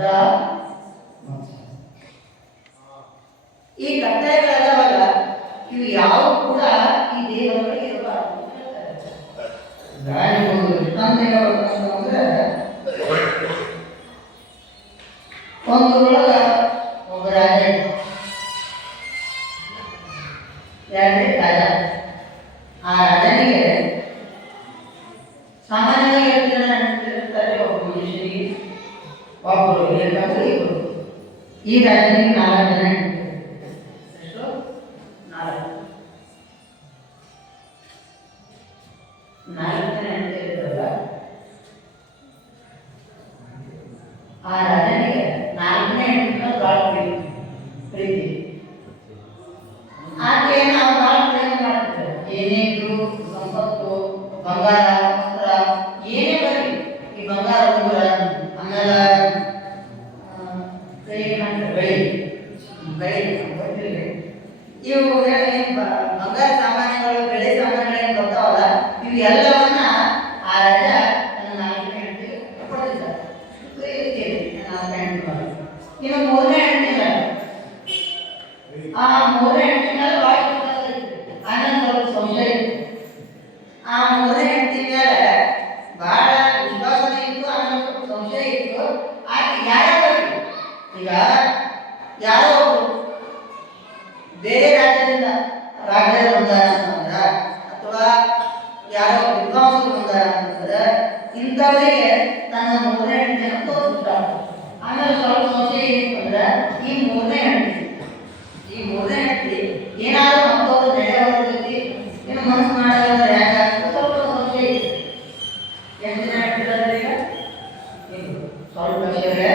ಮದ ಈ ಕಟ್ಟಳೆಗಳಲ್ಲವಲ್ಲ ಇವು ಯಾವ ಕೂಡ ಈ ದೇಹದೊಳಗೆ ಇರಬಾರದು. ಒಂದು ದೃಷ್ಟಾಂತ ಹೇಳ್ಬೇಕಂತಂದ್ರೆ ಒಂದರೊಳಗ ಒಬ್ಬ ರಾಜ ರಾಜ ಆ ರಾಜನಿಗೆ ಸಾಮಾನ್ಯವಾಗಿ ಎಷ್ಟು ಜನ ಹೆಣ್ತಿರ್ತಾರೆ? ಒಬ್ಬ ಮನುಷ್ಯನಿಗೆ ಒಬ್ಬರು ಇಲ್ಲಂದ್ರೆ ಇಬ್ಬರು. ಈ ರಾಜನಿಗೆ 4 ಜನ ಹೆಣ್ತಿರ್ತಾರೆ. ಎಷ್ಟು? 4 ಜನ ಹೆಣ್ತಿರ್ತಾರಲ್ಲ, ಆ ರಾಜನಿಗೆ 4ನೇ ಹೆಣ್ಣಿನ ಬಹಳ ಪ್ರೀತಿ. ಆಕೆ ನಾವು ಬಹಳ ಪ್ರೇಮ ಮಾಡ್ತಿದ್ದಾರೆ. ಏನೇ ಇದ್ರು ಸಂಪತ್ತು, ಬಂಗಾರ, ವಸ್ತ್ರ ಏನೇ ಬರಲಿ, ಈ ಬಂಗಾರ ಉಂಗುರ ಆಮೇಲೆ ಬೆಳೆ ಇವು ಬಂಗಾರ ಸಾಮಾನ್ಯಗಳು, ಬೆಳೆ ಸಾಮಾನ್ಯಗಳೇನು ಬರ್ತಾವಲ್ಲ, ಇವು ಎಲ್ಲವನ್ನ ಆ ರಾಜ ತನ್ನ 4ನೇ ಹೆಂಡತಿಗೆ ಕೊಡ್ತಿದ್ದಾರೆ. ಇನ್ನು 3ನೇ ಹೆಂಡತಿನ ಆ 3ನೇ ಹೆಂಡತಿನ ಭಾಳ ಆನಂದ ಸಂಶಯ ಇತ್ತು. ಆ 3ನೇ ಹೆಂಡತಿ ಮೇಲೆ ಬಹಳ ವಿಶ್ವಾಸನ ಇತ್ತು, ಆನಂದ ಸಂಶಯ ಇತ್ತು. ಆಕೆ ಯಾರೋ ಈಗ ಯಾರೋ ಬೇರೆ ರಾಜ್ಯದಿಂದ ಬಂದಾರ ಅಂತಂದ್ರ, ಅಥವಾ ಯಾರೋ ವಿದ್ವಾಂಸರು ಬಂದಾರ ಅಂತಂದ್ರೆ ಇಂಥವರಿಗೆ ತನ್ನ 3ನೇ ಹೆಂಡತಿಯನ್ನು ತೋರಿಸ್ತಾರೆ. ಆಮೇಲೆ ಸ್ವಲ್ಪ ಸಂಶಯ ಏನಂತಂದ್ರೆ ಈ 3ನೇ ಹೆಂಡತಿ ಏನಾದರೂ ಮತ್ತೊಂದು ನಡೆಯೋದಕ್ಕೆ ಏನು ಮನಸ್ಸು ಮಾಡೋದ್ರೆ ಯಾಕಾಗ್ತದೆ ಸ್ವಲ್ಪ ಸಂಶಯ ಇದೆ. ಎಷ್ಟು ಜನ ಹೇಳ್ತಿದ್ದಾರೆ ಈಗ? ಸ್ವಲ್ಪ ವಿಷಯ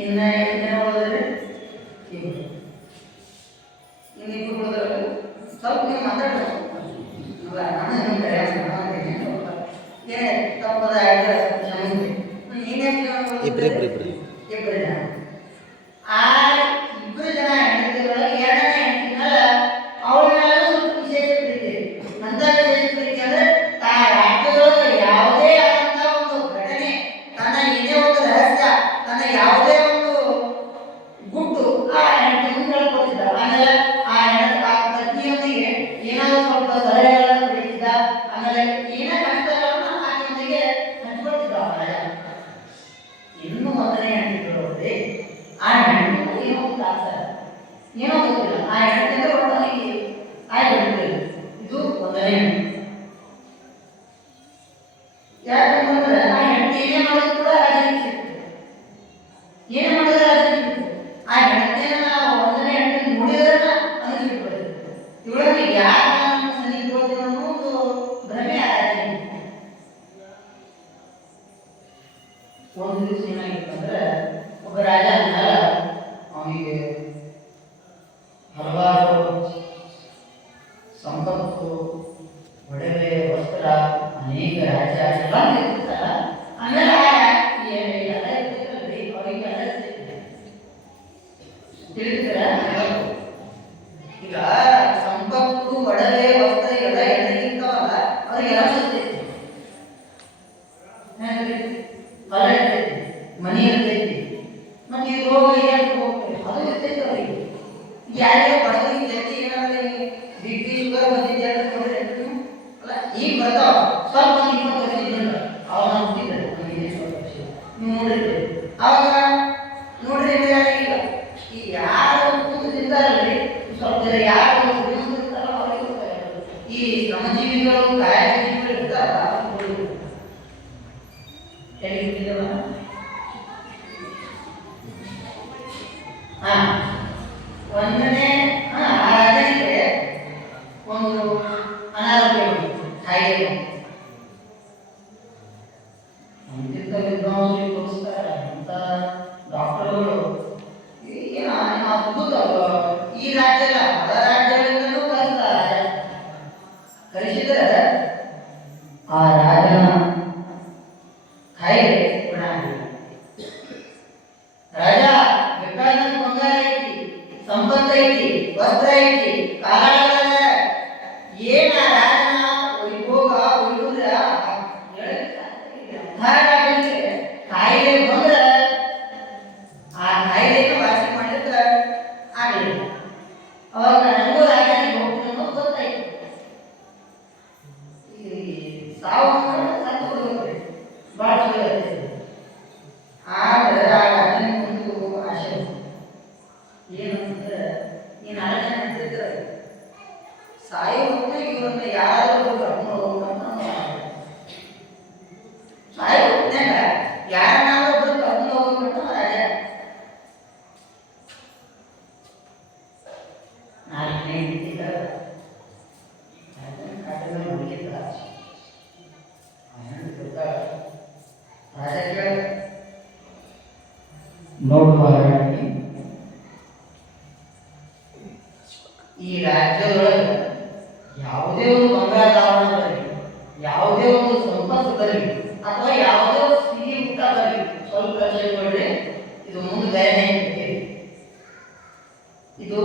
ಇನ್ನ 8 ಜನ ಹೋದ್ರೆ ಇನ್ನಿಬ್ಬರು ಹೋದ್ರೆ ಸ್ವಲ್ಪ ನೀವು ಮಾತಾಡ್ಬೇಕು. ನಾನು ತಪ್ಪದ ಇಬ್ಬರು ಜನ. ಆ 2 ಜನ ಹೆಂಡತಿಗಳಲ್ಲಿ 2ನೇ ಹೆಂಡತಿನಲ್ಲ ಅವಳ ಮೇಲೆ ಸ್ವಲ್ಪ ವಿಶೇಷ ಪ್ರೀತಿ. ಅಂತ ವಿಶೇಷ ಪ್ರೀತಿ ಅಂದ್ರೆ ಆ ರಾಜ್ಯದೊಳಗೆ ಯಾವುದೇ ಆದಂತ ಒಂದು ಘಟನೆ, ತನ್ನ ಏನೇ ಒಂದು ರಹಸ್ಯ, ತನ್ನ ಯಾವುದೇ ಒಂದು ಗುಟ್ಟು ಆ ಹೆಂಡತಿ ಮುಂದೆ ಹೇಳ್ಕೊತಿದ್ದ. ಆಮೇಲೆ ಆ ಪತ್ನಿಯೊಂದಿಗೆ ಏನಾದರೂ ಸ್ವಲ್ಪ ಸಲಹೆಗಳನ್ನು ಪಡಿತಿದ್ದ. ಆಮೇಲೆ ಏನೇ ಕಷ್ಟಗಳನ್ನು ಆಕೆಯೊಂದಿಗೆ ಹಂಚ್ಕೊಳ್ತಿದ್ದ. ಇನ್ನು 1ನೇ ಹೆಂಡತಿ ನೋಡ್ರಿ, ಆ ಹೆಣ್ಣು ಏನೋ ಒಂದು ಆಸೆ, ಏನೋ ಗೊತ್ತಿಲ್ಲ, ಆ ಹೆಣ್ಣಿಂದ ಒಟ್ಟೊಂದಿಗೆ ಆಗಿಬಿಡ್ತಿಲ್ಲ. ಇದು 1ನೇ ಹೆಣ್ಣು. ಯಾಕಂತಂದ್ರೆ ಆ ಹೆಣ್ಣು ಏನೇ ಮಾಡೋದು ಕೂಡ ರಾಜನಿಗೆ ಸಿಗ್ತದೆ. ಏನೇ ಮಾಡಿದ್ರೆ ರಾಜನಿಗೆ ಸಿಗ್ತದೆ. ಆ ಹೆಣ್ಣೆನ 1ನೇ ಹೆಣ್ಣು ನೋಡಿದ್ರೆ ಅನಿಸ್ಬಿಡ್ತದೆ, ಇವಳಲ್ಲಿ ಯಾಕೆ ನಾನು ಸನಿಗೆ ಹೋಗ್ತೀವಿ ಅನ್ನೋ ಒಂದು ಭ್ರಮೆ ಆ ರಾಜನಿಗೆ. ಒಂದು ದಿವಸ ಏನಾಗಿತ್ತಂದ್ರೆ ಒಬ್ಬ ರಾಜ ಅಂದಲ್ಲ, ಅವನಿಗೆ ಹಲವಾರು ಸಂಪತ್ತು, ಒಡವೆ, ವಸ್ತ್ರ, ಅನೇಕ ರಾಜ್ಯ ಎಲ್ಲ ಇರ್ತಾರ. ಆಮೇಲೆ ತಿಳಿದಿರ ಈಗ ಸಂಪತ್ತು, ಒಡವೆ, ವಸ್ತ್ರ ಎಲ್ಲ ಇರ್ತಾವಲ್ಲ, ಅವ್ರಿಗೆಲ್ಲ ಸಿಗ್ತೈತಿ. ಹೊಲ ಇರ್ತೈತಿ, ಮನೆ ಇರ್ತೈತಿ, ಮತ್ತೆ ಈ ರೋಗ ಏನು ಹೋಗ್ತೈತಿ ಅದು ಇರ್ತೈತಿ ಅವರಿಗೆ. ಯಾರಿಗೆ ಬಡವರಿಗೆ ಜಾಸ್ತಿ ಏನಾದ್ರೆ BP ಶುಗರ್ ಬಂದಿದ್ದೆ ನೋಡ್ರಿ ಅಲ್ಲ, ಈಗ ಬರ್ತಾವ ಸ್ವಲ್ಪ 20 ವರ್ಷ ಇದ್ದಂತ ಅವಾಗ ಹುಟ್ಟಿದ್ದಾರೆ. ನೀವು ನೋಡಿರ್ತೀವಿ ಅವಾಗ ನೋಡ್ರಿ. ಈಗ ಈ ಯಾರು ಕೂತಿರ್ತಾರಲ್ರಿ ಸ್ವಲ್ಪ ಯಾರು ಉಳಿಸ್ತಿರ್ತಾರೋ ಅವರಿಗೆ ಈ ಶ್ರಮಜೀವಿಗಳು, ಕಾಯಜೀವಿಗಳು ಇರ್ತಾರ ಹೇಳಿದ್ದೀರಲ್ಲ. ಒಂದನೇ ಆ ರಾಜನಿಗೆ ಒಂದು ಅನಾರೋಗ್ಯ ಕಾಯಿಲೆ. ಅಂತಿಂತ ವಿದ್ವಾಂಸರಿಗೆ ತೋರಿಸ್ತಾರೆ, ಅಂತ ಡಾಕ್ಟರ್ಗಳು ಏನು ಅದ್ಭುತ. ಈ ರಾಜ್ಯ ಅಲ್ಲ, ಹೊರ ರಾಜ್ಯಗಳಿಂದಲೂ ಕಳಿಸ್ತಾರೆ. ಕಳಿಸಿದ್ರೆ ಆ ರಾಜನ ಕಾಯಿಲೆ ಗುಣ ಆಗಿಲ್ಲ. ರಾಜ ಬೇಕಾದಂತ ಬಂಗಾರ ಐತಿ, ಸಂಪತ್ತು ಐತಿ, ವಸ್ತ್ರ ಐತಿ, ಕಾಲಾಗದ ಏನ ರಾಜನ ವೈಭೋಗ ಉಳಿದುದ್ರ ರಾಜ ಯಾವ ತಂದು ಕೊಡ್ಬೇಕ್ರಿ ಭಾಳ ಚಲೋ ಇರ್ತೈತಿ. ಆದ್ರೆ ಆ ರಾಜನ ಮುಂದೆ ಆಸೆ ಏನಂತಂದ್ರೆ ಈ 4 ಜನ ಅಂತಿದ್ರೆ ಸಾಯೋ ಹೊತ್ತಿನಾಗ ಇವ್ರನ್ನ ಯಾರಾದ್ರೂ ಕರ್ಕೊಂಡು ಹೋಗ್ಬೇಕಂತ ಸಾಯೋ ಹೊತ್ತಿನಾಗ ಯಾರನ್ನಾದ್ರೂ ಒಬ್ರು ಕರ್ಕೊಂಡು ಹೋಗ್ಬೇಕಂತ ರಾಜ 4ನೇ ಹೆಂಡತಿಗೆ ಕಾಟದ ಮುಗಿತ ರಾಜ ಕೇಳ ನೋಡುವ ಈ ರಾಜ್ಯದೊಳಗೆ ಯಾವುದೇ ಒಂದು ಬಂಗಾರದ ಆವರಣ ಬರಲಿ, ಯಾವುದೇ ಒಂದು ಸಂಪತ್ತು ಬರಲಿ, ಅಥವಾ ಯಾವುದೇ ಒಂದು ಸಿಹಿ ಊಟ ಬರಲಿ, ಸ್ವಲ್ಪ ನೋಡ್ರಿ ಇದು ಮುಂದೆ ಬೇರೆ ಐತಿ. ಇದು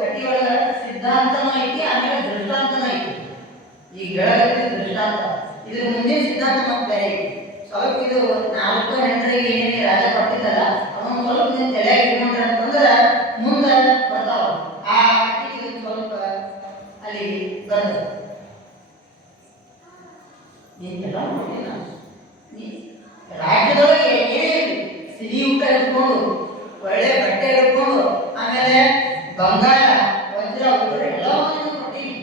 ಕಟ್ಟಿಯೊಳಗ ಸಿದ್ಧಾಂತನೂ ಐತಿ, ಆಮೇಲೆ ದೃಷ್ಟಾಂತನೂ ಐತಿ. ಈಗ ಹೇಳೋದಕ್ಕೆ ದೃಷ್ಟಾಂತ, ಇದ್ರ ಮುಂದಿನ ಸಿದ್ಧಾಂತ ಮತ್ತೆ ಬೇರೆ ಐತಿ. ಸ್ವಲ್ಪ ಇದು 4 ಹೆಂಡರಿಗೆ ಏನೇನು ರಾಜ ಕೊಟ್ಟಿದ್ದಲ್ಲ ಅವನು ಸ್ವಲ್ಪ ನೀವು ತಲೆಯಾಗಿ ಇಟ್ಕೊಂಡ್ರೆ ಅಂತಂದ್ರೆ ಮುಂದೆ ಬರ್ತಾವ. ಆ ಕಟ್ಟಿಗೆ ಸ್ವಲ್ಪ ಅಲ್ಲಿ ಬರ್ತದೆ. ನೀವೆಲ್ಲ ನೋಡಿಲ್ಲ, ರಾಜ್ಯದೊಳಗೆ ಏನೇ ಸಿಹಿ ಊಟ ಇಟ್ಕೊಂಡು ಒಳ್ಳೆ ಬಟ್ಟೆ ಇಟ್ಕೊಂಡು ಆಮೇಲೆ ಬಂಗಾರ ವಜ್ರ ಉಗುರು ಎಲ್ಲವನ್ನೂ ಕೊಟ್ಟಿದ್ವಿ.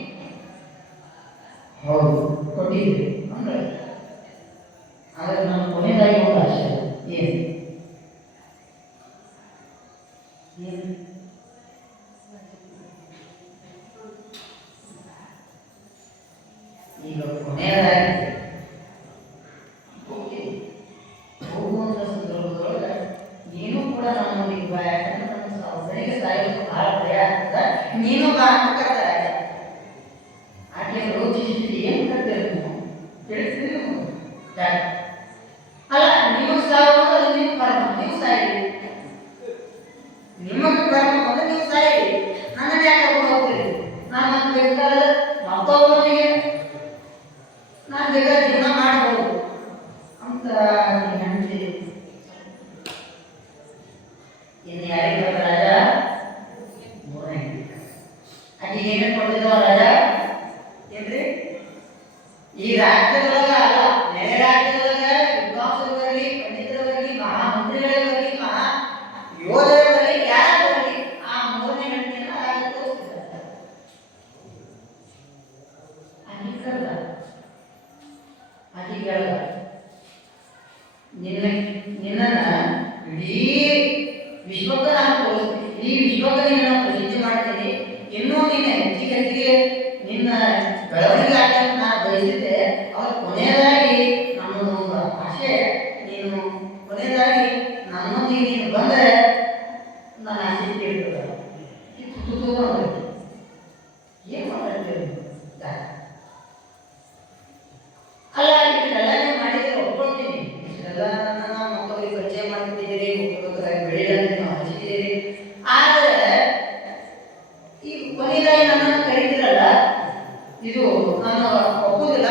ಹೌದು ಕೊಟ್ಟಿದ್ವಿ ಅಂದ್ರೆ ಆದ್ರೆ ನಾನು ಕೊನೆಯದಾಗಿ ಒಂದು ಆಶೆ ಏನು ಈಗ ಕೊನೆಯದಾಗಿ ಹೋಗುವಂತ ಸಂದರ್ಭದೊಳಗೆ ನೀನು ಕೂಡ ನಮ್ಮೊಂದಿಗೆ ಬಾ, ಯಾಕಂದ್ರೆ ನಮ್ಮ ಒಬ್ಬನಿಗೆ ಸಾಯೋದು ಬಹಳ ಭಯ ಆಗ್ತದ, ನೀನು ಬಾ ಅಂತ ಕರ್ತಾರೆ. ಆಕೆ ರೋಚಿಸಿ ಏನು ಕರ್ತೇವೆ ನೀವು ತಿಳಿಸ್ತೀವಿ ಅಲ್ಲ, ನೀವು ಸಾಯೋದು ಅದು ನಿಮ್ಮ ಕರ್ಮ, ನೀವು ಸಾಯಿರಿ. ನಿಮಗೆ ಕರ್ಮ ಬಂದ್ರೆ ನೀವು ಸಾಯಿರಿ, ನನ್ನನ್ನು ಯಾಕೆ ಕರ್ಕೊಂಡು ಹೋಗ್ತೀರಿ? ನಾನು ಮತ್ತೆ ಬೇಕಾದ್ರೆ ಮತ್ತೊಬ್ಬನಿಗೆ ನಾನು ಬೇಕಾದ್ರೆ ಜೀವನ ಮಾಡ್ಬೋದು ಅಂತ ಅನ್ಸಿ ಇನ್ನು ಯಾರಿಗೆ ರಾಜ 3ನೇ ಆಕೆಗೆ ಏನೇನು ಕೊಡ್ತಿದ್ದವ ರಾಜ ಏನ್ರಿ? ಈ ರಾಜ್ಯದೊಳಗ ಅಲ್ಲ, ನೆರೆ ರಾಜ್ಯದೊಳಗ ವಿದ್ವಾಂಸರು ಬರಲಿ, ಪಂಡಿತರು ಬರಲಿ, ಮಹಾಮಂತ್ರಿಗಳೇ ಬರಲಿ, ಮಹಾ ಯೋಧರೇ ಬರಲಿ, ಯಾರು ಬರಲಿ, ಆ 3ನೇ ಹೆಂಡತಿಯನ್ನ ರಾಜ ತೋರಿಸ್ತಿದ್ದಾರೆ. ಆಕೆ ಹೇಳ್ದ ನಿನ್ನನ್ನ ಇಡೀ ವಿಶ್ವಕ್ಕೆ ನಾನು ತೋರಿಸ್ತೀನಿ, ಇಡೀ ವಿಶ್ವಕ್ಕೆ ನಿನ್ನ ಪ್ರಸಿದ್ಧಿ ಮಾಡ್ತೀನಿ. ಇನ್ನೂ ನಿನ್ನ ಹೆಚ್ಚಿಗೆ ನಿನ್ನ ಬೆಳವಣಿಗೆ ಆಗಕ್ಕೆ ನಾನು ಬಯಸಿದ್ದೆ. ಅವ್ರು ಕೊನೆಯದಾಗಿ ನಮ್ಮದೊಂದು ಆಸೆ, ನೀನು ಕೊನೆಯದಾಗಿ ನನ್ನೊಂದಿಗೆ ನೀನು ಬಂದರೆ ನನ್ನ ಆಸೆ ಕೇಳ್ತದೆ. ಏನು ಮಾತಾಡ್ತೀವಿ ಅಲ್ಲ, ಇಷ್ಟೆಲ್ಲ ನೀವು ಮಾಡಿದ್ರೆ ಒಪ್ಕೊಳ್ತೀನಿ. ಇಷ್ಟೆಲ್ಲ ನನ್ನ ಮಕ್ಕಳಿಗೆ ಪರಿಚಯ ಮಾಡ್ತಿದ್ದೀರಿ, ಬೆಳೆದಂತೆ ನಾವು ಹಂಚಿದ್ದೀರಿ. ಆದರೆ ಈ ಕೊನೆಯದಾಗಿ ನನ್ನನ್ನು ಕರೀತಿರಲ್ಲ, ಇದು ನಾನು ಒಪ್ಪುವುದಿಲ್ಲ,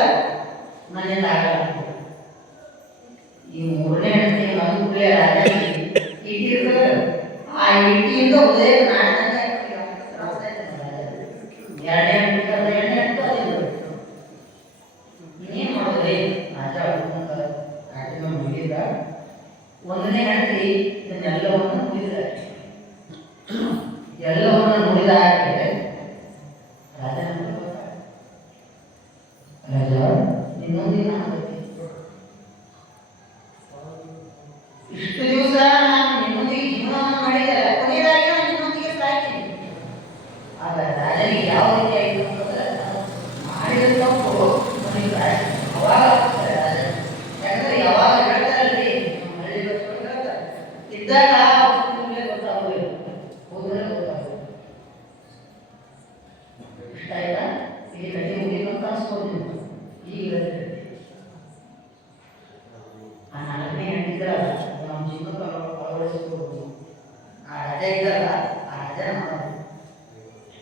ನನ್ನಿಂದ ಆಗಲ್ಲ. ಈ 3ನೇ ಹೆಂಡತಿ ನನ್ನ ಕೂಡಲೇ ರಾಜ ಇಟ್ಟಿರ್ತದೆ. ಆ ಇಟ್ಟಿಯಿಂದ ಉದಯ ನಾಟಕ 2ನೇ ಹೆಂಡತಿ ಇನ್ನೇನು ಮಾಡೋದ್ರಿ? ರಾಜ ಹುಡ್ಕೊಂಡ ಕಾಟಿನ ಮುಗಿದ 1ನೇ ಹೆಂಡತಿ ಇದನ್ನೆಲ್ಲವನ್ನು ನೋಡಿದ. ಎಲ್ಲವನ್ನು ನೋಡಿದ ಹಾಗೆ ರಾಜ ರಾಜ ಇನ್ನೊಂದಿನ ಇಷ್ಟು ದಿವಸ ನಾನು ನಿನ್ನೊಂದಿಗೆ ಜೀವನವನ್ನು ಮಾಡಿದೆ, ಕೊನೆಯದಾಗಿ ನಾನು ನಿನ್ನೊಂದಿಗೆ ಸಾಯ್ತೀನಿ. ಆಗ ರಾಜನಿಗೆ ಯಾವ ರೀತಿ ಆಯಿತು ಅಂತಂದ್ರೆ ಮಾಡಿದ ತಪ್ಪು ಅವಾಗ ರಾಜ, ಯಾಕಂದ್ರೆ ಯಾವಾಗ ಹೇಳ್ತಾರಲ್ರಿ ಇದ್ದಾಗ ಗೊತ್ತಾಗೋದು, ಹೋದ್ರೆ ಗೊತ್ತಾಗೋದು. ಇಷ್ಟ ಆಯ್ತಾ? ಇಲ್ಲಿ ಕಟ್ಟಿ ಮುಗಿದು ಅಂತ ಅನ್ಸ್ಬೋದು. ಈಗ ಆ 4ನೇ ಹೆಂಡತಿದ್ರ ನಮ್ಮ ಜೀವನಕ್ಕೆ ಅಳವಡಿಸ್ಕೋಬಹುದು. ಆ ರಾಜ ಇದ್ದಲ್ಲ, ಆ ರಾಜ ಮಾಡೋದು.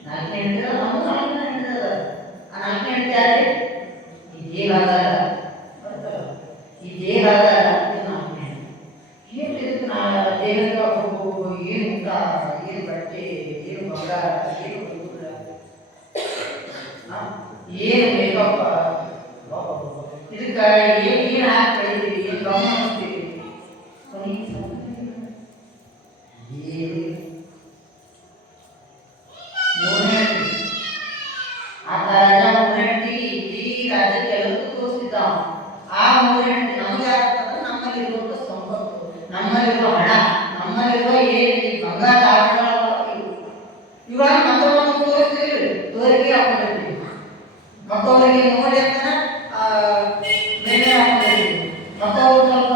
4ನೇ ಹೆಂಡತಿರ ನಮ್ಮ 4ನೇ ಹೆಂಡತಿ ಅದ. ಆ 4ನೇ ಹೆಂಡತಿ ಯಾರೇ? ಈ ದೇಹದ ಬರ್ತಲ್ಲ, ಈ ದೇಹದ 4ನೇ ಏನು ಇದಕ್ಕೆ ದೇಹದ ಏನು ಊಟ, ಏನು ಬಟ್ಟೆ, ಏನು ಬಂಗಾರ, ಏನು ಏನು ಮೇಕಪ್, ಇದಕ್ಕೆ ಇದಕ್ಕೆ ಏನು ಹಾಕಿ ಕಳಿತೀರಿ, ಏನು ಗಮನ ಹರಿಸ್ತೀರಿ? ಆತ ರಾಜ ಮೂರೆಂಟಿ ಇಡೀ ರಾಜ್ಯಕ್ಕೆ ಎಲ್ಲರಿಗೂ ತೋರಿಸಿದ್ದ. ಆ ಮೂರೆಂಟಿ ನಮಗೆ ಯಾಕಂದ್ರೆ ನಮ್ಮಲ್ಲಿರುವಂಥ ಸಂಪತ್ತು, ನಮ್ಮಲ್ಲಿರುವ ಹಣ, ನಮ್ಮಲ್ಲಿರುವ ಏನು ಬಂಗಾರದ ಆಭರಣಗಳು ಇವುಗಳನ್ನು ಮತ್ತೊಮ್ಮೆ ತೋರಿಸ್ತೀವಿ, ತೋರಿಕೆ ಹಾಕೊಂಡಿರ್ತೀವಿ. ಮತ್ತೊಬ್ಬರಿಗೆ ನೋಡಿ ಅಂತ ಬೇರೆ ಹಾಕೊಂಡಿರ್ತೀವಿ. ಮತ್ತೊಬ್ಬರು ಸ್ವಲ್ಪ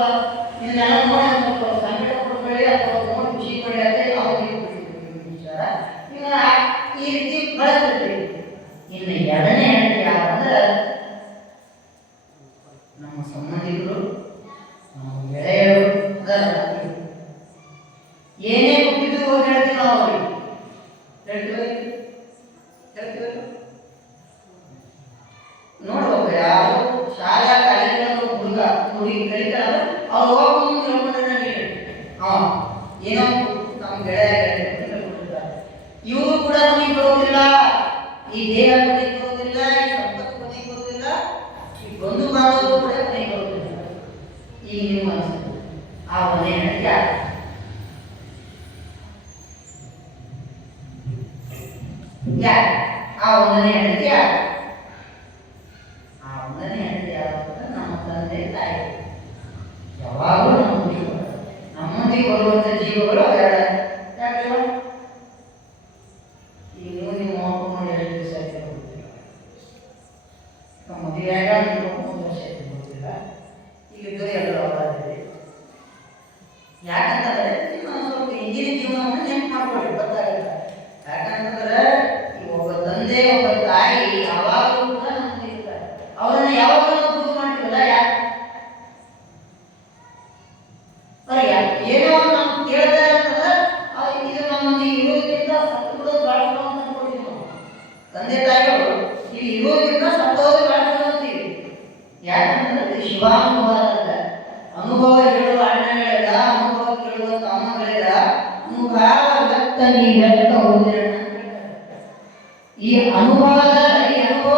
ಇದನ್ನೆಲ್ಲ ನೋಡಿ ಸ್ವಲ್ಪ ಸಂಕಟ ಪಡ್ಕೊಳ್ಳಿ ಅಥವಾ ನೋಡಿ ಖುಷಿ ಪಡಿ ಅಂತ ಅವ್ರಿಗೆ ವಿಚಾರ ಈಗ ಈ ರೀತಿ ಬಳಸ್ತಿರ್ತೀವಿ. ಇನ್ನು ಎರಡನೇ ಹೆಂಡತಿ ಯಾರಂದ್ರೆ ನಮ್ಮ ಸಂಬಂಧಿಕರು, ನಮ್ಮ ಗೆಳೆಯರು. ಏನೇ ಹುಟ್ಟಿದ್ರು ಹೋಗಿ ಹೇಳ್ತೀವಿ ನಾವು ಅವ್ರಿಗೆ, ಹೇಳ್ತೀವಿ. ನೋಡ್ಬೇಕು, ಯಾರು ಶಾಲಾ ಕಾಲೇಜು ಹುಡುಗ ಹುಡುಗಿ ಕಲಿತಾರ ಅವ್ರು ಹೋಗಿ ಹೇಳ್ಕೊಂಡ್ರೆ ಹೇಳಿ ಏನೋ ನಮ್ಮ ಗೆಳೆಯ ಇವರು ಕೂಡ ಕೊನೆಗೆ ಬರೋದಿಲ್ಲ, ಈ ದೇಹ ಕೊನೆಗೆ ಬರೋದಿಲ್ಲ, ಈ ಸಂಪತ್ತು ಕೊನೆಗೆ ಬರೋದಿಲ್ಲ, ಈ ಬಂಧು ಬಾಂಧವರು ಕೂಡ ಕೊನೆಗೆ ಬರೋದಿಲ್ಲ. ಈಗ ನೀವು ಅನಿಸ್ತದೆ ಆ ಮನೆ ಹೆಂಡತಿ ಯಾರು? ಆ ಒಂದನೇ ಹೆಂಡತಿ ಯಾರು? ಆ ಒಂದನೇ ಹೆಂಡತಿ ಯಾರು ಅಂದ್ರೆ ನಮ್ಮ ತಂದೆ ತಾಯಿ. ಯಾವಾಗಲೂ ನಮ್ಮೊಂದಿಗೆ ಬರುವಂಥ ಜೀವಗಳು ಅವೆರಡ. ಯಾಕೆ ಈಗ ನೀವು ನೋಡಿ ಎಷ್ಟು ದಿವಸ ಆಯ್ತು ಗೊತ್ತಿಲ್ಲ, ಮದುವೆಯಾಗ 3 ವರ್ಷ ಆಯ್ತು ಗೊತ್ತಿಲ್ಲ, ಇಲ್ಲಿದ್ದರೆ ಎಲ್ಲರೂ ಅವರಾದಿರಿ. ಯಾಕಂತಂದ್ರೆ ನಿಮ್ಮ ಸ್ವಲ್ಪ ಹಿಂದಿನ ಜೀವನವನ್ನು ನೆನಪು ಮಾಡ್ಕೊಳ್ಳಿ, ಗೊತ್ತಾಗಲ್ಲ. ಯಾಕಂತಂದ್ರೆ ಒಬ್ಬ ತಂದೆ ಒಬ್ಬ ತಾಯಿ ಯಾವಾಗಲೂ ಕೂಡ ನಮ್ಮಲ್ಲಿ ಇರ್ತಾರೆ. ಅವರನ್ನು ಯಾವಾಗಲೂ ನಾವು ಪ್ರೂವ್ ಮಾಡ್ತೀವಲ್ಲ, ಯಾಕೆ ಏನೋ ನಾವು ಕೇಳ್ತಾರೆ ಅಂತಂದ್ರೆ ಇದು ನಮ್ಮೊಂದಿಗೆ ಇರೋದ್ರಿಂದ ಸತ್ತು ಬಿಡೋದು ಬಾಳ್ಕೊಳ್ಳೋ ಅಂತ ಅನ್ಕೊಳ್ತೀವಿ ನಾವು. ತಂದೆ ತಾಯಿಗಳು ಇಲ್ಲಿ ಇರೋದ್ರಿಂದ ಸತ್ತೋದು ಬಾಳ್ಕೊಳ್ಳೋ ಅಂತೀವಿ. ಯಾಕಂತಂದ್ರೆ ಶಿವಾನುಭವ ಅಂತ ಅನುಭವ ಹೇಳುವ ಅಣ್ಣಗಳಿಲ್ಲ, ಅನುಭವ ಕೇಳುವಂತ ಅಮ್ಮಗಳಿಲ್ಲ. ಈ ಅನುಭವದ ಈ ಅನುಭವ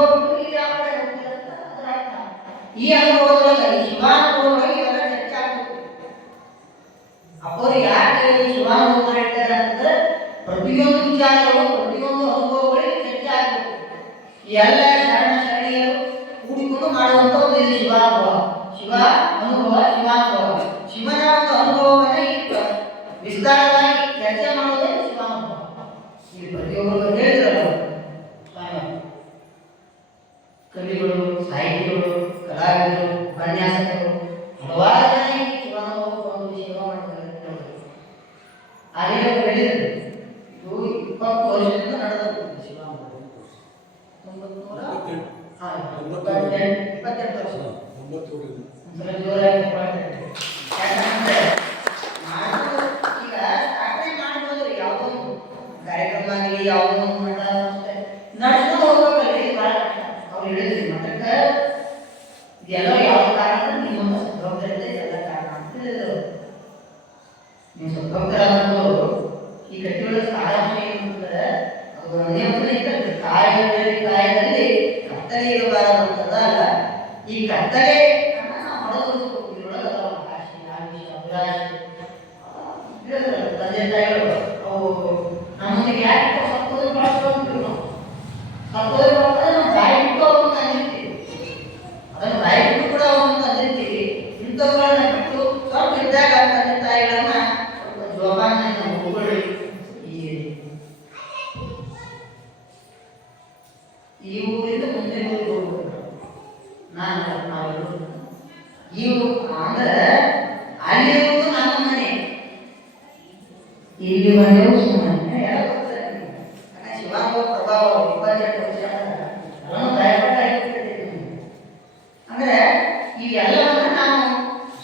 ಈ ಅನುಭವದೊಳಗೆ ಈ ಶಿವಾನುಭವಗಳಿಗೆ ಇವೆಲ್ಲ ಚರ್ಚೆ ಆಗ್ಬೇಕು. ಅವರು ಯಾಕೆ ಶಿವಾನುಭವ ಹೇಳ್ತಾರೆ ಅಂತಂದ್ರೆ ಪ್ರತಿಯೊಂದು ವಿಚಾರಗಳು, ಪ್ರತಿಯೊಂದು ಅನುಭವಗಳಿಗೆ ಚರ್ಚೆ ಆಗ್ಬೇಕು. ಎಲ್ಲ ಶರಣ ಶರಣೀಯರು ಕೂಡಿಕೊಂಡು ಮಾಡುವಂತ ಒಂದು ಇದು ಶಿವಾನುಭವ, ಶಿವ ಅನುಭವ, ಶಿವಾನುಭವ. ಶಿವನ ಒಂದು ಅನುಭವವನ್ನ ವಿಸ್ತಾರವಾಗಿ ಚರ್ಚೆ ಮಾಡೋದೇ ಶಿವಾನುಭವ. ಇಲ್ಲಿ ಪ್ರತಿಯೊಬ್ಬರು ಹೇಳಿದ್ರಲ್ಲ, ಕವಿಗಳು, ಸಾಹಿತಿಗಳು, ಕಲಾವಿದರು, ಉಪನ್ಯಾಸಕರು, ಹಲವಾರು ಜನ ಈ ಶಿವಾನುಭವ ಒಂದು ಶಿವ ಮಾಡ್ತಾರೆ. ಅಲ್ಲಿಗೆ ಹೇಳಿದ್ರು ಇದು 20 ವರ್ಷದಿಂದ ನಡೆದ ಶಿವಾನುಭವ. 28 ವರ್ಷ ಜೋರಾಗಿ. ಯಾಕಂದ್ರೆ ಈಗ ಸ್ಟಾರ್ಟೇ ಮಾಡ್ಬೋದ್ರಿ, ಯಾವುದೋ ಕಾರ್ಯಕ್ರಮ ಆಗಲಿ, ಯಾವುದೋ ಒಂದು ಮಠ ನಡೆಸ್ಕೊಂಡು ಹೋಗ್ಬೇಕಲ್ಲ, ಇದು ಭಾಳ ಕಷ್ಟ. ಅವ್ರು ಹೇಳಿದ್ರಿ ಮಠಕ್ಕೆ ಇದೆಲ್ಲ ಯಾವ ಕಾರಣ ನಿಮ್ಮ ಸದ್ಭಕ್ತರಿಂದ ಇದೆಲ್ಲ ಕಾರಣ ಅಂತ ಹೇಳಿದ್ರು. ನೀವು ಸದ್ಭಕ್ತರಾದವರು ಈ ಕಟ್ಟಿಗಳ ಸಾರಾಂಶ ಏನಂತಂದ್ರೆ ಅದು ಒಂದೇ ಒಂದು ಇರ್ತದೆ, ಕಾಯದಲ್ಲಿ ಕತ್ತಲೆ ಇರಬಾರದು ಅಂತದಲ್ಲ. ಈ ಕತ್ತಲೆ ನಾವು ಹೊರದೋರಿಸ್ಬೇಕು. ಇದ್ರೊಳಗೆ ಆಶೆ, ಆಮಿಷ, ಅಭಿಲಾಷೆ ತಂದೆ ತಾಯಿಗಳು ಅವು ನಮ್ಮೊಂದಿಗೆ ಯಾಕೆ ಸತ್ತೋದು ಬಳಸ್ಕೊಂತೀವಿ. ನಾವು ಸತ್ತೋದು ಬಳಸಿದ್ರೆ ನಾವು ಬಾಯಿ ಬಿಟ್ಟು ಅವ್ರನ್ನ ತಂದಿರ್ತೀವಿ, ಅದನ್ನು ಬಾಯಿ ಬಿಟ್ಟು ಕೂಡ ಅವ್ರನ್ನ ತಂದಿರ್ತೀವಿ. ಇಂಥವುಗಳನ್ನ ಬಿಟ್ಟು ಸ್ವಲ್ಪ ಇದ್ದಾಗ ತಂದೆ ತಾಯಿಗಳನ್ನ ಸ್ವಲ್ಪ ಜೋಪಾನ ಹೋಗ್ಕೊಳ್ಳಿ. ಈ ಊರಿಂದ ಮುಂದೆ ಹೋಗ್ಬೇಕು. ನಾವು ಇವು ಅಂದ್ರೆ ಅಲ್ಲಿರುವುದು ನಮ್ಮ ಮನೆ, ಇಲ್ಲಿ ಮನೆಯೂ ಸುಮ್ಮನೆ ಶಿವಾನುಭವ ಪ್ರಭಾವ 28 ವರ್ಷ ಎಲ್ಲನೂ ಭಯಪಟ್ಟ ಅಂದ್ರೆ ಇವೆಲ್ಲವನ್ನ ನಾವು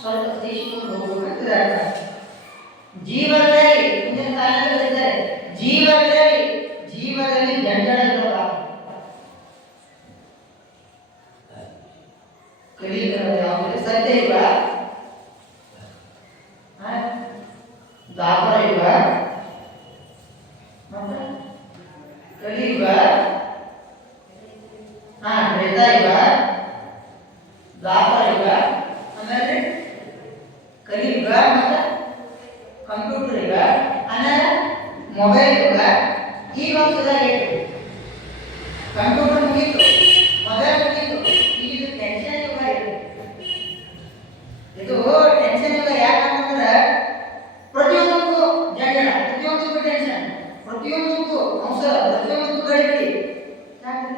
ಸ್ವಲ್ಪ ತಿಳಿಸಿಕೊಂಡು ಹೋಗಬೇಕು. ಜೀವನದಲ್ಲಿ ಮುಂದಿನ ಕಾಲದಲ್ಲಿ ಇದ್ದಾರೆ, ಜೀವನದಲ್ಲಿ ಜಂಜಡಗಳು ಕಲಿತಾರೆ. ಯಾವುದೇ ಸತ್ಯ ಯುಗ, ದಾಪರ ಯುಗ, ಮತ್ತೆ ಕಲಿಯುಗ, ತ್ರೇತಾಯುಗ, ದ್ವಾಪರ ಯುಗ, ಆಮೇಲೆ ಕಲಿಯುಗ, ಮತ್ತು ಕಂಪ್ಯೂಟರ್ ಯುಗ, ಆಮೇಲೆ ಮೊಬೈಲ್ ಯುಗ. ಈಗ ಹೊಸದಾಗಿ ಕಂಪ್ಯೂಟರ್ ಮುಗೀತು, ಮೊಬೈಲ್ ಮುಗೀತು, ಇದು ಟೆನ್ಷನ್ ಯುಗ. ಇದು ಟೆನ್ಷನ್ ಯುಗ. ಯಾಕಂತಂದ್ರೆ ಪ್ರತಿಯೊಂದಕ್ಕೂ ಜಗಳ, ಪ್ರತಿಯೊಂದಕ್ಕೂ ಟೆನ್ಷನ್, ಪ್ರತಿಯೊಂದಕ್ಕೂ ಅವಸರ, ಪ್ರತಿಯೊಂದಕ್ಕೂ ಗಡಿಬಿಡಿ. ಯಾಕೆ?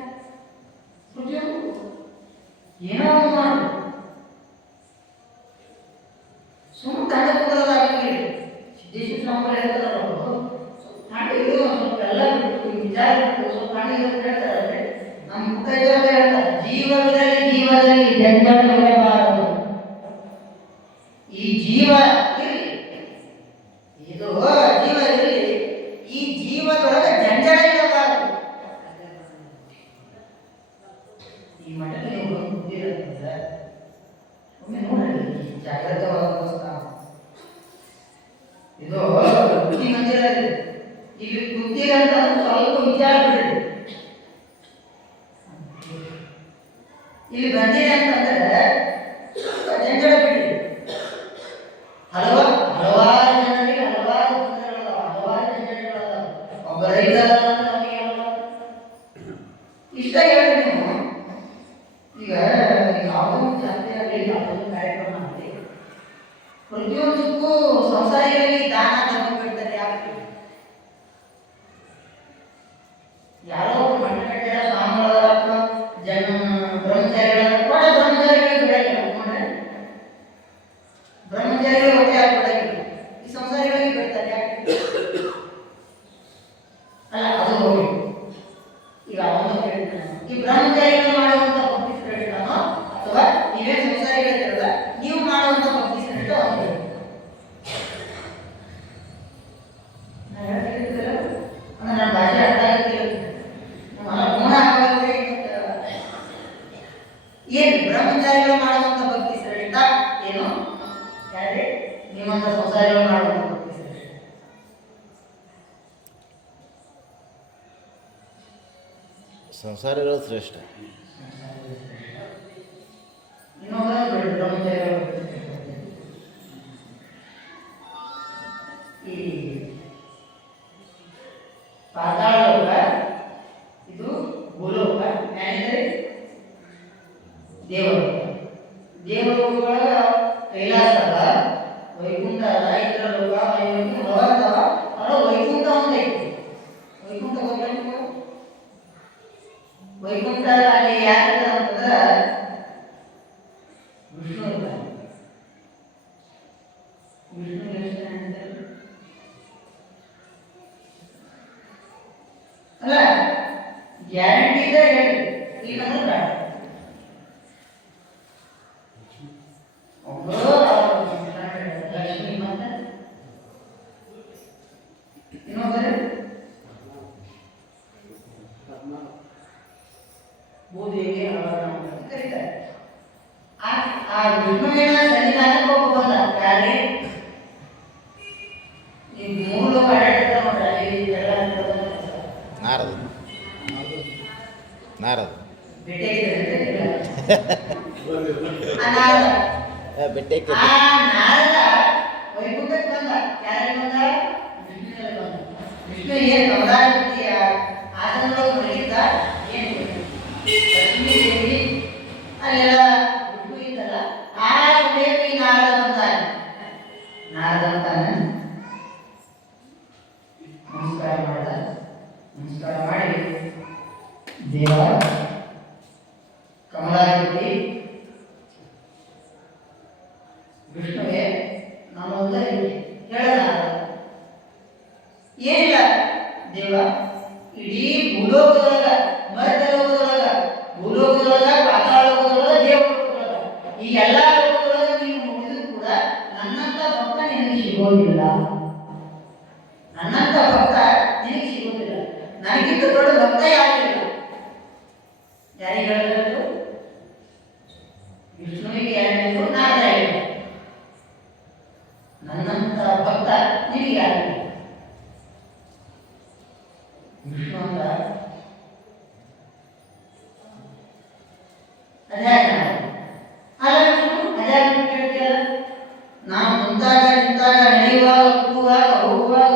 ಪ್ರತಿಯೊಂದು ಏನೋ ಒಂದು ಮಾಡು, ಸುಮ್ಮನೆ ತಂಡ ಕುಂದ್ರದಾಗಂಗಿಲ್ಲ. ಸಿದ್ದೇಶ್ವರ ಸ್ವಾಮಿಗಳು ಹೇಳ್ತಾರೆ, ತಂಡ ಇದು ಸ್ವಲ್ಪ ಎಲ್ಲ ಬಿಟ್ಟು ವಿಚಾರ ಬಿಟ್ಟು ಸ್ವಲ್ಪ ತಂಡ ಇರೋದು ಹೇಳ್ತಾರೆ. ನಮ್ಮ ಮುತ್ತೈದೆಯವರು ಹೇಳ್ತಾರೆ, ಜೀವವಿರಲಿ ಜೀವದಲ್ಲಿ ಜಂಜಾಟವಿರಬಾರದು. ಈ ಜೀವ ಇರಲಿ, ಇದು ಜೀವ ಇರಲಿ, ಈ ಜೀವದೊಳಗೆ ಜಂಜಾಟ ಇರಬಾರದು. ಈ ಮಠದಲ್ಲಿ ನೀವು ಕೂತಿರೋದ್ರಿಂದ ಒಮ್ಮೆ ನೋಡ್ರಿ, ಜಾಗ್ರತವಾದ ಇದು ಬುದ್ಧಿ ಮಂದಿರ. ಇಲ್ಲಿ ಕೂತಿರಂತ ಸ್ವಲ್ಪ ವಿಚಾರ ಬಿಡ್ರಿ. ಇಲ್ಲಿ ಬಂದಿದೆ ಅಂತಂದ್ರೆ ಜಂಜಾಟ ಬಿಡ್ರಿ. ಹಲವಾರು ಜನರಿಗೆ ಹಲವಾರು ತೊಂದರೆಗಳದಾವ, ಹಲವಾರು ಜಂಜಾಟಗಳದಾವ. ಒಬ್ಬ ರೈತ ಇಷ್ಟ ಹೇಳಿ ನೀವು ಈಗ ಯಾವುದೋ ಜಾತಿ ಆಗಲಿ, ಯಾವುದೋ ಕಾರ್ಯಕ್ರಮ ಆಗಲಿ, ಪ್ರತಿಯೊಂದಕ್ಕೂ ಸಂಸಾರಿಗಳಿಗೆ ದಾನ ಧರ್ಮ ಬಿಡ್ತಾರೆ. ಯಾಕೆ? ಯಾರೋ ಮಣ್ಣ ಕಟ್ಟಡ ಸ್ವಾಮಿಗಳ ಜನ ಬ್ರಹ್ಮಚಾರಿಗಳ ಕೂಡ ಬ್ರಹ್ಮಚಾರಿಗಳಿಗೆ ಬಿಡಂಗಿಲ್ಲ. ನೋಡ್ರೆ ಬ್ರಹ್ಮಚಾರಿಗಳು ಹೊಟ್ಟೆ ಹಾಕಿ ಬಿಡಂಗಿಲ್ಲ, ಈ ಸಂಸಾರಿಗಳಿಗೆ ಬಿಡ್ತಾರೆ. ಯಾಕೆ? ಅಲ್ಲ, ಅದು ಹೋಗಿ ಈಗ ಅವನು ಹೇಳ್ತಾನೆ, ಈ ಬ್ರಹ್ಮಚಾರಿಗಳು ಮಾಡುವಂತ ಭಕ್ತಿ ಶ್ರೇಷ್ಠನೋ ಅಥವಾ ನೀವೇ ಸಂಸಾರಿಗಳಿರಲ್ಲ ನೀವು ಮಾಡುವಂತ ಭಕ್ತಿ ಶ್ರೇಷ್ಠ ಅವನು. ನನ್ನ ಭಾಷೆ ಅರ್ಥ ಆಗುತ್ತೆ. ಏನು ಬ್ರಹ್ಮಚಾರಿಗಳು ಮಾಡುವಂತ ಭಕ್ತಿ ಶ್ರೇಷ್ಠ ಏನು? ಯಾರೇ ನಿಮ್ಮಂತ ಸಂಸಾರಿಗಳು ಮಾಡುವಂತ ಭಕ್ತಿ ಶ್ರೇಷ್ಠ? ಸಂಸಾರಿಗಳು ಶ್ರೇಷ್ಠ. ಇನ್ನೊಂದು ಬ್ರಹ್ಮಚಾರಿಗಳು ಈ ಪಾತಾಳ ಲೋಕ, ಇದು ಭೂಲೋಕ, ಮ್ಯಾಲಿಂದರೆ ದೇವಲೋಕ. ದೇವಲೋಕಗಳ ಕೈಲಾಸ ಅದ, ವೈಕುಂಠ ಅದ, ಇತರ ಲೋಕ ಹಲವಾರ್ದವ. ಅಲ್ಲ, ವೈಕುಂಠ ಒಂದು ಐತಿ. ವೈಕುಂಠ ಗೊತ್ತಿಲ್ಲ? ವೈಕುಂಠ ಅಲ್ಲಿ ಯಾರಿಲ್ಲ ಅಂತಂದ್ರೆ ವಿಷ್ಣು ಇರ್ತಾನೆ. ವಿಷ್ಣು ಅಲ್ಲ, ಗ್ಯಾರಂಟಿ ಇದೆ ಹೇಳಿ. ಈಗ ಲಕ್ಷ್ಮಿ ಮತ್ತೆ ಇನ್ನೊಬ್ಬರು ಭೂದೇವಿಗೆ ಕರೀತಾರೆ. ಆ ವಿಷ್ಣುವಿನ ಸನ್ನಿಧಾನಕ್ಕೆ ಹೋಗಿ ಬಂದ ಯಾರೇ ಈ ಮೂರು ಆಡಳಿತ ನೋಡ್ರಿ. ನಾರದ ನಾರದ ಬೆಟ್ಟಕ್ಕೆ ನಾರದ ವೈಕುಂಠಕ್ಕೆ ಬಂದ. ಯಾರಿಗೆ ಬಂದ? ವಿಷ್ಣುವಿನಲ್ಲಿ ಬಂದ. ವಿಷ್ಣು ಏನು ಸೌದಾಯ ಆಸನದೊಳಗೆ ಮಲಗಿದ್ದ. ಏನು ಲಕ್ಷ್ಮೀ ದೇವಿ ಅಲ್ಲೆಲ್ಲ ವಿಷ್ಣು ಇದ್ದಲ್ಲ, ಆ ಸಮಯಕ್ಕೆ ಈ ನಾರದ ಬಂದಾನೆ. ನಾರದ ಅಂತಾನೆ ನಮಸ್ಕಾರ ಮಾಡ್ದ. ನಮಸ್ಕಾರ ಮಾಡಿ, ದೇವ ಕಮಲಾದೇವಿ ವಿಷ್ಣುವೇ ನಾನೊಂದ ಹೇಳ. ಏನಿಲ್ಲ ದೇವ, ಇಡೀ ಭೂಲೋಕದೊಳಗ, ಮರ್ತ ಲೋಕದೊಳಗ, ಭೂಲೋಕದೊಳಗ, ಪಾತಾಳ ಲೋಕದೊಳಗ, ದೇವಲೋಕದೊಳಗ, ಈ ಎಲ್ಲ ಲೋಕದೊಳಗ ನೀವು ನೋಡಿದ್ರು ಕೂಡ ನನ್ನಂತ ಭಕ್ತ ನಿನಗೆ ಸಿಗೋದಿಲ್ಲ. ನನ್ನಂತ ಭಕ್ತ ನಿನಗೆ ಸಿಗೋದಿಲ್ಲ. ನನಗಿಂತ ದೊಡ್ಡ ಭಕ್ತ ಯಾರಿಲ್ಲ. ಯಾರಿಗೆ ಹೇಳಬೇಕು? ವಿಷ್ಣುವಿಗೆ ಯಾರಿಗೂ, ನಾರದ ಹೇಳಿಲ್ಲ. ನನ್ನಂತ ಭಕ್ತ ನಿನಗೆ ಯಾರಿಲ್ಲ. ವಿಷ್ಣು ಅಂತ ಅದೇ ಅಲ್ಲ ವಿಷ್ಣು ನಾನು ಕುಂತಾಗ ನಿಂತಾಗ ನಡೆಯುವಾಗ ಕೂಗುವಾಗ ಹೋಗುವಾಗ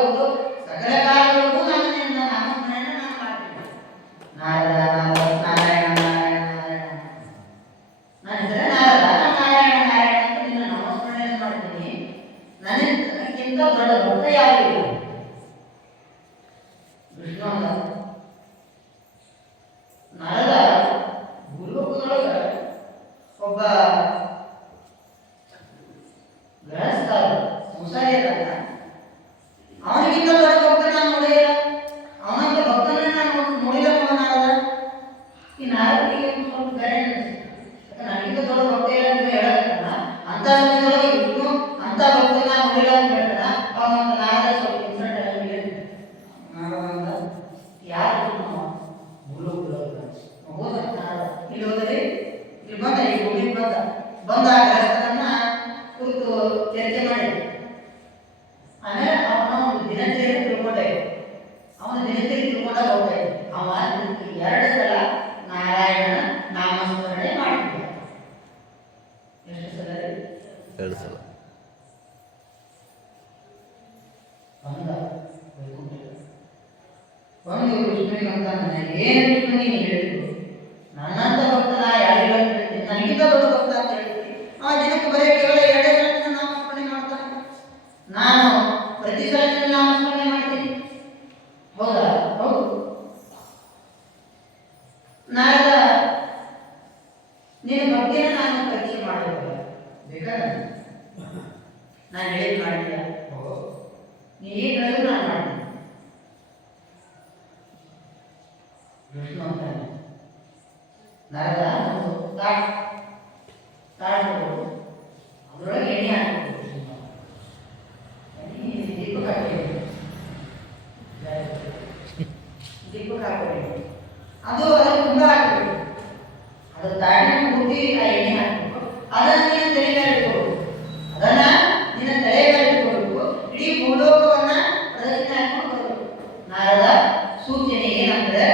ಸಕಲ ಕಾಲಗಳಿಗೂ ನಾನು ನಿನ್ನ ನಾಮಸ್ಮರಣೆಯನ್ನು ನಾನು ಮಾಡ್ತೀನಿ. ನಾರದ ನಾರಾಯಣ ನಾರಾಯಣ ನಾರಾಯಣ, ನನ್ನ ಹೆಸರೇ ನಾರದ, ನಾನು ನಾರಾಯಣ ನಾರಾಯಣ ಅಂತ ನಿನ್ನ ನಾಮಸ್ಮರಣೆಯನ್ನು ಮಾಡ್ತೀನಿ. ನನಗಿಂತ ದೊಡ್ಡ ಭಕ್ತ ಯಾರು ಇಲ್ಲ. ವಿಷ್ಣು ಅಂದ, ನಾರದ ಭೂಲೋಕದೊಳಗ ಒಬ್ಬ ಗೃಹಸ್ಥ ಸಂಸಾರಿ ಅಲ್ಲ, ಅವನಿಗಿಂತ ದೊಡ್ಡ ಭಕ್ತ ನಾನು ನೋಡಿಲ್ಲ, ಅವನಂತ ಭಕ್ತನ ನಾನು ನೋಡಿಲ್ಲ ನಾರದ. ಈ ನಾರದಿಗೆ ಸ್ವಲ್ಪ ಬೇರೆ ಅನಿಸ್ತು, ನನಗಿಂತ ದೊಡ್ಡ ಭಕ್ತ ಇಲ್ಲ ಅಂತ ಹೇಳಕತ್ತಾನ. ಅಂತ ಸಮಯದೊಳಗೆ ವಿಷ್ಣು ಅಂತ ಭಕ್ತ ನಾನು ನೋಡಿಲ್ಲ ಅಂತ ಹೇಳ್ತಾನ. ಅವನಂತ ನಾರದ ಸ್ವಲ್ಪ ಇನ್ಸಲ್ಟ್ ಆಗಿ ಯಾರು ಇಲ್ಲಿ ಹೋದರೆ ಇಲ್ಲಿ ಬಂದ, ಈ ಭೂಮಿಗೆ ಬಂದ ಆ ಗ್ರಸ್ತನನ್ನ ಕುರಿತು ಚರ್ಚೆ ಮಾಡಿ ಆಮೇಲೆ ಅವನ ಒಂದು ದಿನಚರಿ ತಿಳ್ಕೊಂಡೆ. ಅವನ ದಿನಚರಿ ತಿಳ್ಕೊಂಡಾಗ ಹೋಗ್ತಾ ಇದ್ದ ಅವ 2 ಸಲ ನಾರಾಯಣನ ನಾಮಸ್ಮರಣೆ ಮಾಡಿದ್ದ. ಎಷ್ಟು ಸಲ? 2 ಸಲ. ಒಂದು ವಿಷ್ಣುವಿಗೆ ಅಂತ ಏನು ವಿಷ್ಣು ನೀನು ಹೇಳಿದ್ರು, ನನ್ನಂತ ಭಕ್ತನ ಯಾರಿಲ್ಲ ಅಂತ ಹೇಳ್ತೀನಿ, ನನಗಿಂತ ದೊಡ್ಡ ಭಕ್ತ ಅಂತ ಹೇಳ್ತೀನಿ. ಆ ದಿನಕ್ಕೆ ಬರೀ ಕೇವಲ 2 ಸಲ ನಾಮಸ್ಮರಣೆ ಮಾಡ್ತಾನೆ, ನಾನು ಪ್ರತಿ ಸಲ ನಾಮಸ್ಮರಣೆ ಮಾಡ್ತೀನಿ. ಹೌದಾ? ಹೌದು. ನಾರದ, ನಿನ್ನ ಭಕ್ತಿನ ನಾನು ಪರೀಕ್ಷೆ ಮಾಡಬೇಕು, ಬೇಕಾ? ನಾನು ಹೇಳಿದ್ ಮಾಡಿಲ್ಲ, ನೀ ಏನು ಹೇಳಿದ್ರು ನಾನು ಮಾಡ್ತೀನಿ. ವಿಷ್ಣು ಅಂತಾನೆ, ನಾರದ ತಾಳ್ಬೋದು, ಅದರೊಳಗೆ ಎಣ್ಣೆ ಹಾಕಬೇಕು, ದೀಪಕ್ಕೆ ಹಾಕಬೇಕು, ದೀಪಕ್ಕೆ ಹಾಕಬೇಕು, ಅದಕ್ಕೆ ತುಂಬ ಹಾಕಬೇಕು, ಅದು ತಾಳಿನ ಪೂರ್ತಿ ಆ ಎಣ್ಣೆ ಹಾಕಬೇಕು. ಅದನ್ನು ನೀನು ತಲೆಗೆ ಇಟ್ಕೊಳ್ಬೇಕು, ಅದನ್ನ ನಿನ್ನ ತಲೆಗೆ ಇಟ್ಕೊಳ್ಬೇಕು, ಇಡೀ ಭೂಲೋಕವನ್ನ ಪ್ರದಕ್ಷಿಣೆ ಹಾಕೊಂಡು ಬರಬೇಕು. ನಾರದ ಸೂಚನೆ ಏನಂದ್ರೆ,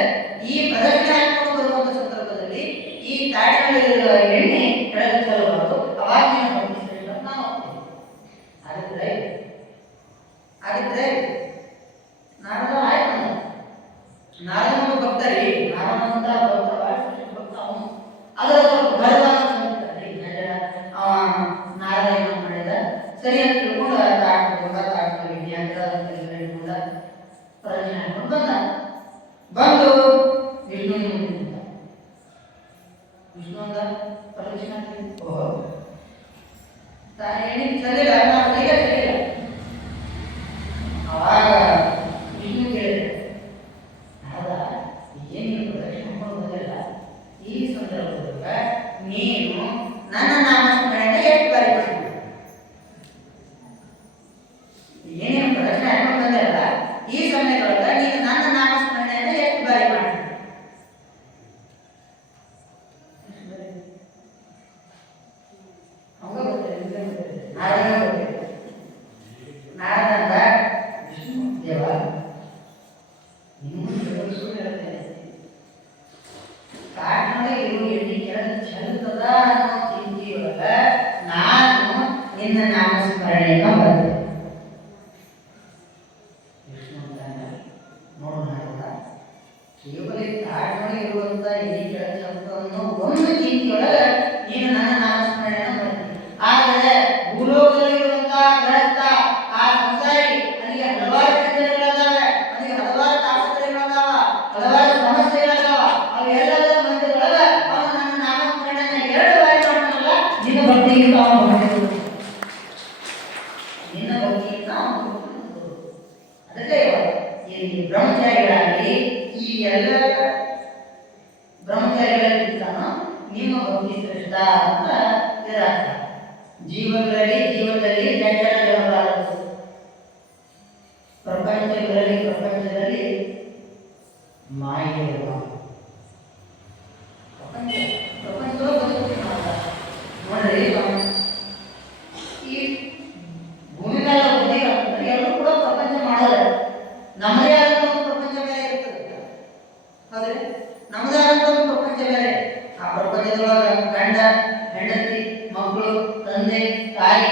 ಈ ಪ್ರದಕ್ಷಿಣೆ ಹಾಕೊಂಡು ಬರುವಂತ ಸಂದರ್ಭದಲ್ಲಿ ಈ ತಾಡಿನಲ್ಲಿರುವ ಎಣ್ಣೆ ಕೆಳಗೆ ಚೆಲ್ಲಬಾರದು, ಅವಾಗ ನೀನು ಭಕ್ತಿ ಶ್ರೇಷ್ಠ ಅಂತ ನಾವು ಹೋಗ್ತೀವಿ. ಆಗಿದ್ರೆ ನಾರದ ಆಯ್ತು. ನಾರದನ ಭಕ್ತರಿ, ನಾರದಂತ ಭಕ್ತ ಅವನು. ಅದರ ಸ್ವಲ್ಪ ಗರ್ವ ನಾರದ ಏನು ಮಾಡಿದ, ಸರಿ ಅಂತ ತಿಳ್ಕೊಂಡು ತಾಡ್ಕೊಂಡು ವಿದ್ಯಾಂತರ ಹಿಡ್ಕೊಂಡ ಪ್ರದಕ್ಷಿಣೆ ಹಾಕೊಂಡು ಬಂದು ವಿಷ್ಣು ಅಂದ ಪ್ರದಕ್ಷಿಣೆ ತಾನೇ ಚಲಿಲ್ಲ, ನಾವು ಈಗ ಚಲಿಲ್ಲ. ಅವಾಗ ವಿಷ್ಣು ಕೇಳಿದೆ, ಹೌದಾ ಏನು ಪ್ರದಕ್ಷಿಣೆ ಮಾಡೋದಿಲ್ಲ, ಈ ಸಂದರ್ಭದಾಗ ನೀನು ನನ್ನ ನಾಮಸ್ಮರಣೆ ಎಷ್ಟು ಬಾರಿ ಮಾಡ್ತೀವಿ? ಏನೇನು ಪ್ರದಕ್ಷಿಣೆ ಹಾಕೊಂಡು ಬಂದಿಲ್ಲ, ಈ ಸಮಯದೊಳಗ ನೀನು ನನ್ನ ನಾಮಸ್ಮರಣೆಯನ್ನು ಎಷ್ಟು ಬಾರಿ ಮಾಡ್ತೀವಿ? ನಾರದ ವಿಷ್ಣು ದೇವ, ನಿಮ್ಮ ಸುಳ್ಳು ಹೇಳ್ತೇನೆ, ಕಾಡಿನೊಳಗೆ ಇರುವ ಎಣ್ಣೆ ಕೆಳಗೆ ಚೆಲ್ಲುತ್ತದ ಅನ್ನೋ ಚಿಂತೆಯೊಳಗ ನಾನು ನಿನ್ನ ನಾಮಸ್ಮರಣೆಯನ್ನು ಮಾಡಿದೆ. ವಿಷ್ಣು ಅಂತಾನೆ, ನೋಡು ನಾರದ, ಕೇವಲ ಕಾಡಿನೊಳಗೆ ಇರುವಂತ ಎಣ್ಣೆ ಕೆಳಗೆ ಚೆಲ್ಲುತ್ತ ಅನ್ನೋ ಒಂದು ಚಿಂತೆಯೊಳಗ ನೀನು ನನ್ನ ನಾಮಸ್ಮರಣೆಯನ್ನು ಮಾಡಿದೆ. ಆದರೆ ಭೂಲೋಕದಲ್ಲಿರುವಂತಹ ಗೃಹಸ್ಥ ಆ ಸಂಸಾರಿ, ನನಗೆ ಹಲವಾರು ಚಿಂತನೆಗಳಿದಾವೆ, ನನಗೆ ಹಲವಾರು ತಾಪತ್ರಯಗಳಿದಾವ, ಹಲವಾರು ಸಮಸ್ಯೆಗಳಿದಾವ, ಅವೆಲ್ಲದರ ಮಧ್ಯದೊಳಗ ಅವನು ನನ್ನ ನಾಮಸ್ಮರಣೆಯನ್ನು 2 ಬಾರಿ ಮಾಡ್ತಾನಲ್ಲ, ನಿನ್ನ ಭಕ್ತಿಗಿಂತ ಅವನು ಹೊರಟಿದ್ದು, ನಿನ್ನ ಭಕ್ತಿಗಿಂತ ಅವನು ಹೊರಟಿದ್ದು. ಅದಕ್ಕೆ ಈ ಬ್ರಹ್ಮಚಾರಿಗಳಾಗಲಿ, ಈ ಎಲ್ಲ ಬ್ರಹ್ಮಚಾರಿಗಳಿಗಿಂತ ನಿಮ್ಮ ಭಕ್ತಿ ಶ್ರೇಷ್ಠ ಅಂತ ಇದರಾಗ್ತದೆ. ಜೀವನದಲ್ಲಿ ಜಂಜಡವಿರಬಾರದು, ಪ್ರಪಂಚದಲ್ಲಿ ಮಾಯೆ ಇರಬಾರದು. ನೋಡ್ರಿ, ಈ ಭೂಮಿ ಮೇಲೆ ಬುದ್ಧಿ ಎಲ್ಲರೂ ಕೂಡ ಪ್ರಪಂಚ ಮಾಡೋದು, ನಮ್ಮದೇ ಆದಂತ ಒಂದು ಪ್ರಪಂಚ ಬೇರೆ ಇರ್ತದೆ. ಹೌದ್ರಿ, ನಮ್ಮದೇ ಆದಂತ ಒಂದು ಪ್ರಪಂಚ ಬೇರೆ. ಆ ಪ್ರಪಂಚದೊಳಗ ಗಂಡ ಹೆಂಡತಿ ಮಕ್ಕಳು ತಂದೆ ತಾಯಿ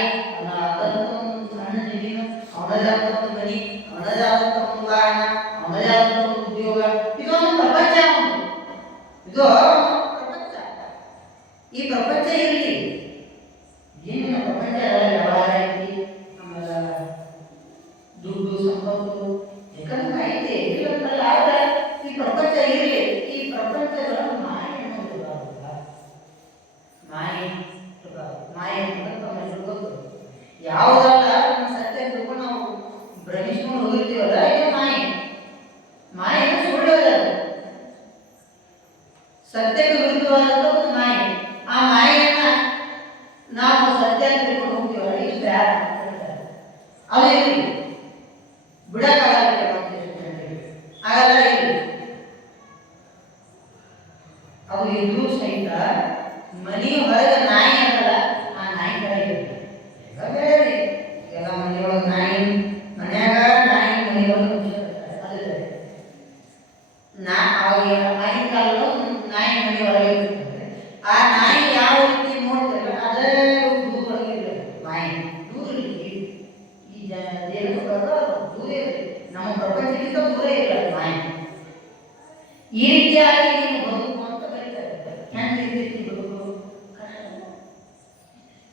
ಅದು ಇರಲಿ, ಬಿಡಕ್ಕಾಗಲ್ಲ ಆಗಲ್ಲ ಇರಲಿ. ಅದು ಇದ್ರೂ ಸಹಿತ ಮನೆ ಹೊರಗೆ ನಾಯಿ ಅದಲ್ಲ, ಆ ನಾಯಿ ಕಡೆ ಇರುತ್ತೆ. ಎಲ್ಲ ಬೇರೆ ರೀ, ಎಲ್ಲ ಮನೆಯೊಳಗೆ ನಾಯಿ, ಮನ್ಯಾಗ ನಾಯಿ, ಮನೆಯೊಳಗೆ ಅದು ಆಗಿನ ಕಾಲದಲ್ಲೂ ನಾಯಿ ಮನೆ ಹೊರಗೆ ಇರ್ತದೆ. ಆ ನಾಯಿ ಯಾವ ರೀತಿ ನೋಡ್ತಾರೆ ಅದೇ ದೂರ ಒಳಗೆ ಇರ್ತದೆ. ನಾಯಿ ದೂರ ಇರಲಿ, ಈ ದೇಹ ದೂರ ಇರಲಿ, ನಮ್ಮ ಪ್ರಪಂಚಕ್ಕಿಂತ ದೂರ ಇರಲ್ಲ ನಾಯಿ. ಈ ರೀತಿಯಾಗಿ ನೀವು ಬದುಕು ಅಂತ ಕರೀತಾರೆ. ಹೆಂಗೆ ಇರ್ತೈತಿ ಬದುಕು?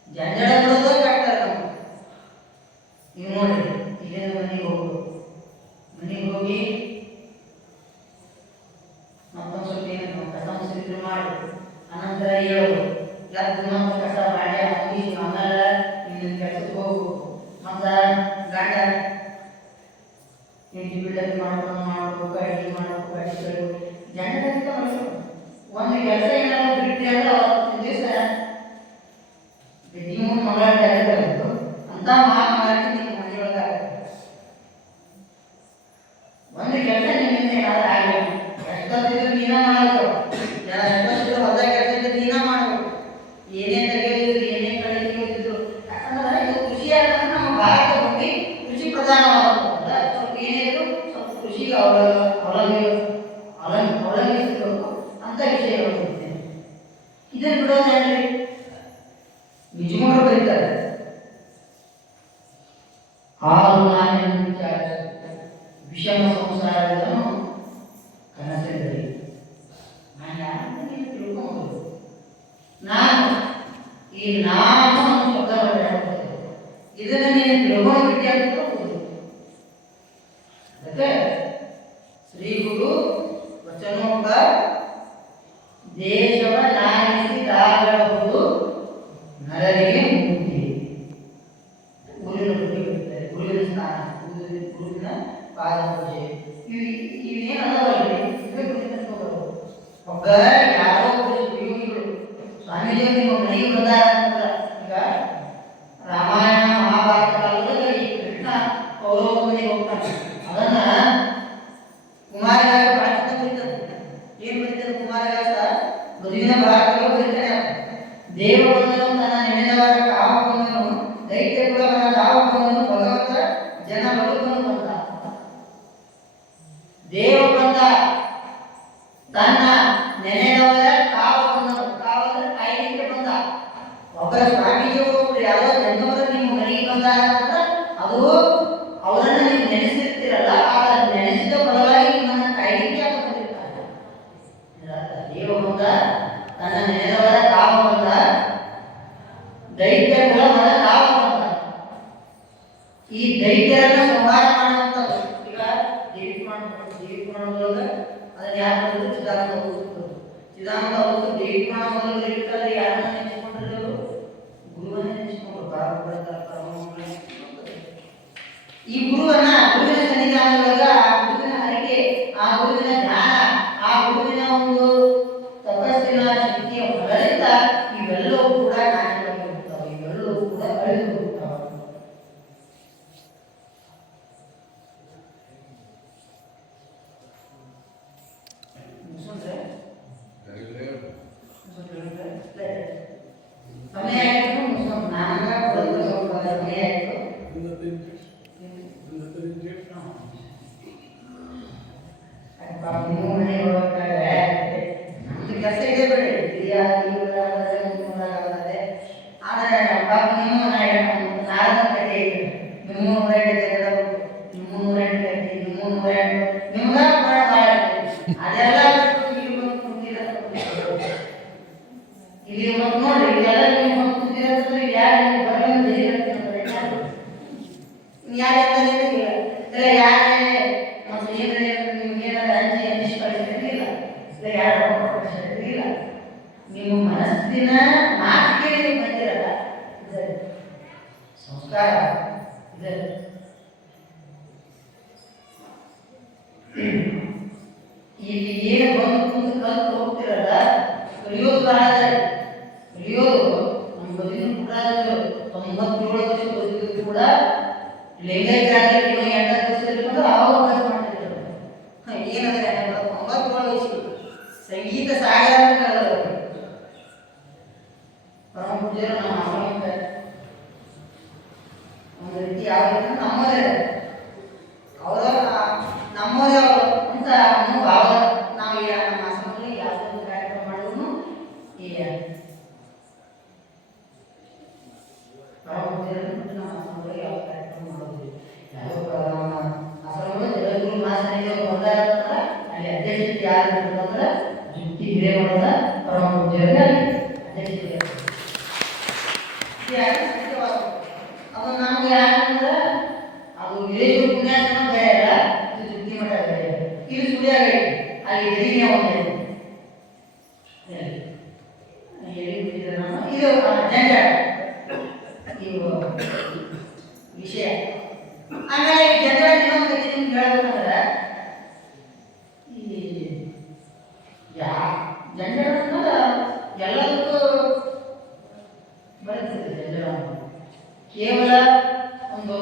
ಜಂಜಡ ಬಿಡೋದು ಕಟ್ತಾರೆ ನಾವು. ನೀವು ನೋಡ್ರಿ, ಇದೇನು ಮನೆಗೆ ಹೋಗಿ ಮತ್ತೊಂದು ಸ್ವಲ್ಪ ಏನು ಕಸ ಮುಸ್ರಿ ಮಾಡಿ ಅನಂತರ ಹೇಳೋದು, ಎದ್ದು ಮತ್ತೆ ಕಸ ಮಾಡಿ ಮುಗಿಸಿ ಆಮೇಲೆ ಇನ್ನು ಕೆಲಸಕ್ಕೆ ಹೋಗ್ಬೇಕು. ಮತ್ತು ಗಂಡ ಹೆಂಡತಿ ಬಿಡಕ್ಕೆ ಮಾಡ್ಬೇಕು, ಅಡುಗೆ ಮಾಡ್ಬೇಕು, ಅಡಿಗೆ ಜಂಡ ಒಂದು ಕೆಲಸ ಏನಾದ್ರು ಬಿಟ್ಟು ಅಂದ್ರೆ ಅವತ್ತು ದಿವಸ ನೀವು ಮಗಳ ಅಂತ ಮಾತು ನಿಮ್ಮ ಮನೆಯೊಳಗಾಗ ಒಂದು ಕೆಲಸ ನಿಮ್ಮಿಂದ ಏನಾದ್ರು ಆಗಬೇಕು. ಎಷ್ಟೊತ್ತಿದ್ರು ನೀನ ಮಾಡಬೇಕು, ಎಷ್ಟೊತ್ತಿದ್ರು ಹೊಸ ಕೆಲಸ ಇದ್ರೆ ನೀನ ಮಾಡಬೇಕು. ಏನೇ ತೆಗೆಯೋದಿದ್ರು, ಏನೇ ಕಳೆದಿದ್ರು, ಯಾಕಂದ್ರೆ ಇದು ಕೃಷಿ ಯಾಕಂದ್ರೆ ನಮ್ಮ ಭಾರತ ಭೂಮಿ ಕೃಷಿ ಪ್ರಧಾನವಾದ ಸ್ವಲ್ಪ ಏನಿದ್ರು ಸ್ವಲ್ಪ ಕೃಷಿಗೆ ಅವಲಂಬಿಸಬೇಕು ಅಂತ ವಿಷಯಗಳು ಬರ್ತೇನೆ. ಇದನ್ನು ಬಿಡೋದು ಹೇಳಿ ನಿಜಮಗಳು ಬರೀತಾರೆ. ಹಾಲು ನಾಣ್ಯ ವಿಷಮ ಸಂಸಾರಗಳನ್ನು ಕನಸಲ್ಲಿ ನಾನು ಯಾರು ತಿಳ್ಕೊಂಡು ನಾನು ಈ ನಾನು ಶಬ್ದವನ್ನು ಹೇಳ್ಬೋದು. ಇದನ್ನು ನೀನು ತಿಳ್ಕೊಂಡು ಬಿಟ್ಟಿ ಅಂತ ಅದಕ್ಕೆ ಶ್ರೀ ಗುರು ವಚನೋಕ್ತ ದೇಶವ ನಾರಿಸಿದಾಗಬಹುದು ನರರಿಗೆ ಮುಕ್ತಿ. ಗುರುವಿನ ಬಗ್ಗೆ ಬಿಡ್ತಾರೆ, ಗುರುವಿನ ಸ್ಥಾನ, ಗುರುವಿನ ಪಾದ ಪೂಜೆ ಇವೇನು ಅದಾವಲ್ರಿ, ಇವೇ ಗುರುವಿನ ತಗೋಬಹುದು. ಒಬ್ಬ ಯಾರೋ ಯೋಗಿಗಳು ಸ್ವಾಮೀಜಿಯವರು ನಿಮ್ಮ ಮನೆಗೆ ಬಂದಾರ ಅಂತ ಈಗ ರಾಮಾಯಣ ಮಹಾಭಾರತ ಕಾಲದಲ್ಲಿ ಈ ಕೃಷ್ಣ ಕೌರವ ಮನೆಗೆ ಹೋಗ್ತಾನೆ. ಅದನ್ನ ಕುಮಾರವ್ಯಾಸ ಪ್ರಾಚೀನ ಬರೀತಾರೆ. ಏನು ಬರೀತಾರೆ ಕುಮಾರವ್ಯಾಸ? ಮದುವಿನ ಭಾರತಗಳು ಬರೀತಾರೆ. ದೇವಬಂಧನು ತನ್ನ ನೆನೆದವರ ಕಾಮವನ್ನು ದೈತ್ಯ ಕುಲವನ ಕಾಮವನ್ನು ಭಗವಂತ ಜನ ಬದುಕನ್ನು ಬಂದ. ದೇವಬಂಧ ತನ್ನ ನೆನೆದವರ ಕಾವಲ ಕಾಯಲಿಕ್ಕೆ ಬಂದ. ಒಬ್ಬರ ಸ್ವಾಮೀಜಿಯವರು ಯಾರೋ ಜನ್ಮವರು ನಿಮ್ಮ ಮನೆಗೆ ಬಂದಾರ ಅಂದ್ರೆ ಅದು ಅವರನ್ನು ನೀವು ನೆನೆಸಿರ್ತೀರಲ್ಲ, ಆಗ ನೆನೆಸಿದ ಫಲವಾಗಿ ನಿಮ್ಮನ್ನು ಕಾಯಲಿಕ್ಕೆ ಅಂತ ಬಂದಿರ್ತಾರೆ. ದೇವಬಂಧ ತನ್ನ ನೆನೆದವರ ಕಾವ ಬಂದ, ದೈತ್ಯ ಕುಲವನ ಕಾವ ಬಂದ. ಈ ದೈತ್ಯರನ್ನ ಸಂಹಾರ ಮಾಡುವಂಥದ್ದು ಈಗ ದೇವಿ ಪುರಾಣದೊಳಗೆ ಅದನ್ನ ಯಾರು ಬಂದು ಚಿದಾನಂದ ಓದಿದ್ರು. ಚಿದಾನಂದ ಓದಿ ದೇವಿ ಪುರಾಣ ಮೊದಲು ಇರ್ತಾರೆ. ಯಾರನ್ನ ನೆನೆಸ್ಕೊಂಡಿರೋರು? ಗುರುವನ್ನೇ ನೆನೆಸ್ಕೊಂಡ್ರು. ಈ ಗುರುವಿನ ಸನ್ನಿಧಾನದೊಳಗ ಆ ಗುರುವಿನ ಹರಿಕೆ, ಆ ಗುರುವಿನ ಜ್ಞಾನ, ಆ ಗುರುವಿನ ಒಂದು ತಪಸ್ಸಿನ ಶಕ್ತಿಯ ಫಲದಿಂದ ಇವೆಲ್ಲವೂ ಕೂಡ ನಾಶವಾಗಿ ಹೋಗ್ತಾವೆ, ಇವೆಲ್ಲವೂ ಕೂಡ ಅಳಿದು ಹೋಗ್ತಾವೆ. ಸಮಯ ಆಯಿತು, ನಾನು ಸ್ವಲ್ಪ ಸಮಯ ಆಯಿತು. ಕೆಲಸ ಇದೆ ಬಿಡಿ, ಆದರೆ ನಾಲ್ಕು ಕಡೆ ಇದೆ. ನಿಮ್ಮ 308 ನಿಮ್ಗೆ ಅದೆಲ್ಲ ಇಲ್ಲಿ ಬಂದು ನೋಡ್ರಿ, ಇದೆಲ್ಲ ನೀವು ಬಂದು ಕೂತಿರೋದ್ರೆ ಯಾರು ಬರೋದು ಯಾರು ಯಾರೇ ಮತ್ತು ನಿಮ್ಗೆ ಏನಾದ್ರು ಹಂಚಿ ಕಳಿಸಿರಲಿಲ್ಲ, ಯಾರು ಕಳಿಸಿರಲಿಲ್ಲ. ನಿಮ್ಮ ಮನಸ್ಸಿನ ಮಾತಿಗೆ ನೀವು ಬಂದಿರಲ್ಲ, ಸಂಸ್ಕಾರ ಇದೆ. ಇಲ್ಲಿ ಏನು ಬಂದು ಕೂತು ಕಲ್ತು ಹೋಗ್ತಿರಲ್ಲ, ಕಲಿಯೋದು ಬಹಳ ಕಲಿಯೋದು. ನಮ್ಮ ಬದುಕಿನ ಕೂಡ 97 ವರ್ಷ ಬದುಕಿದ್ರು ಕೂಡ ಲಿಂಗೈಕ್ಯರಾಗಲಿ ನೀವು 8 ವರ್ಷದಲ್ಲಿ ಬಂದ್ರೆ ಅವಾಗ ಖರ್ಚು ಮಾಡ್ತಿದ್ರು. ಏನಂದ್ರೆ 9 ವಯಸ್ಸು ಸಂಗೀತ ಸಾಗರ ಅಂತ ಕರೆದರು. ಪರಮ ಪೂಜ್ಯರು ನಮ್ಮ ಆಶ್ರಮಕ್ಕೆ ಒಂದು ರೀತಿ ಯಾವ ರೀತಿ ನಮ್ಮದೇ ಅವರ ನಮ್ಮದೇ ಅವರು ಅಂತ ಅನ್ನೋ ಭಾವ. ನಾವು ಈಗ ನಮ್ಮ ಆಶ್ರಮದಲ್ಲಿ ಯಾವುದೇ ಒಂದು ಕಾರ್ಯಕ್ರಮ ಮಾಡಿದ್ರು ಈ ಪರಮ ಪೂಜ್ಯರು ನಮ್ಮ ಆಶ್ರಮದಲ್ಲಿ ಯಾವ ಕಾರ್ಯಕ್ರಮ ಮಾಡೋದಿಲ್ಲ. ಯಾವ ನಮ್ಮ ಆಶ್ರಮದಲ್ಲಿ ಜಗದ್ಗುರು ಮಹಾಸನ್ನಿಧಿಯವರು ಬಂದಾಗ ಅಲ್ಲಿ ಅಧ್ಯಕ್ಷತೆ ಯಾರು ಅಂತಂದ್ರೆ ಜುಟ್ಟಿ ಹಿರೇಮಠದ ಪರಮ ಪೂಜ್ಯರಿಗೆ ಅಧ್ಯಕ್ಷತೆ. ಅದು ನಮ್ಗೆ ಯಾಕಂದ್ರೆ ಅದು ವಿದೇಶ ಪುಣ್ಯಾಶ್ರಮ ಬೇರೆ ಅಲ್ಲ, ಇದು ಜುಟ್ಟಿ ಮಠ ಬೇರೆ. ಇದು ಸುಳ್ಯಾಗ ಅಲ್ಲಿ ಎದಿನೇ ಒಂದೇ ಇದು ಜಂಜಾಟ ಇವು ವಿಷಯ. ಆಮೇಲೆ ಈ ಜಂಜಾಟ ಇನ್ನೊಂದು ನಿಮ್ಗೆ ಹೇಳ್ಬೇಕಂದ್ರೆ ಈ ಜಂಜಾಟ ಅಂದ್ರೆ ಎಲ್ಲದಕ್ಕೂ ಬರ್ತದೆ. ಜಂಜಾಟ ಕೇವಲ ಒಂದು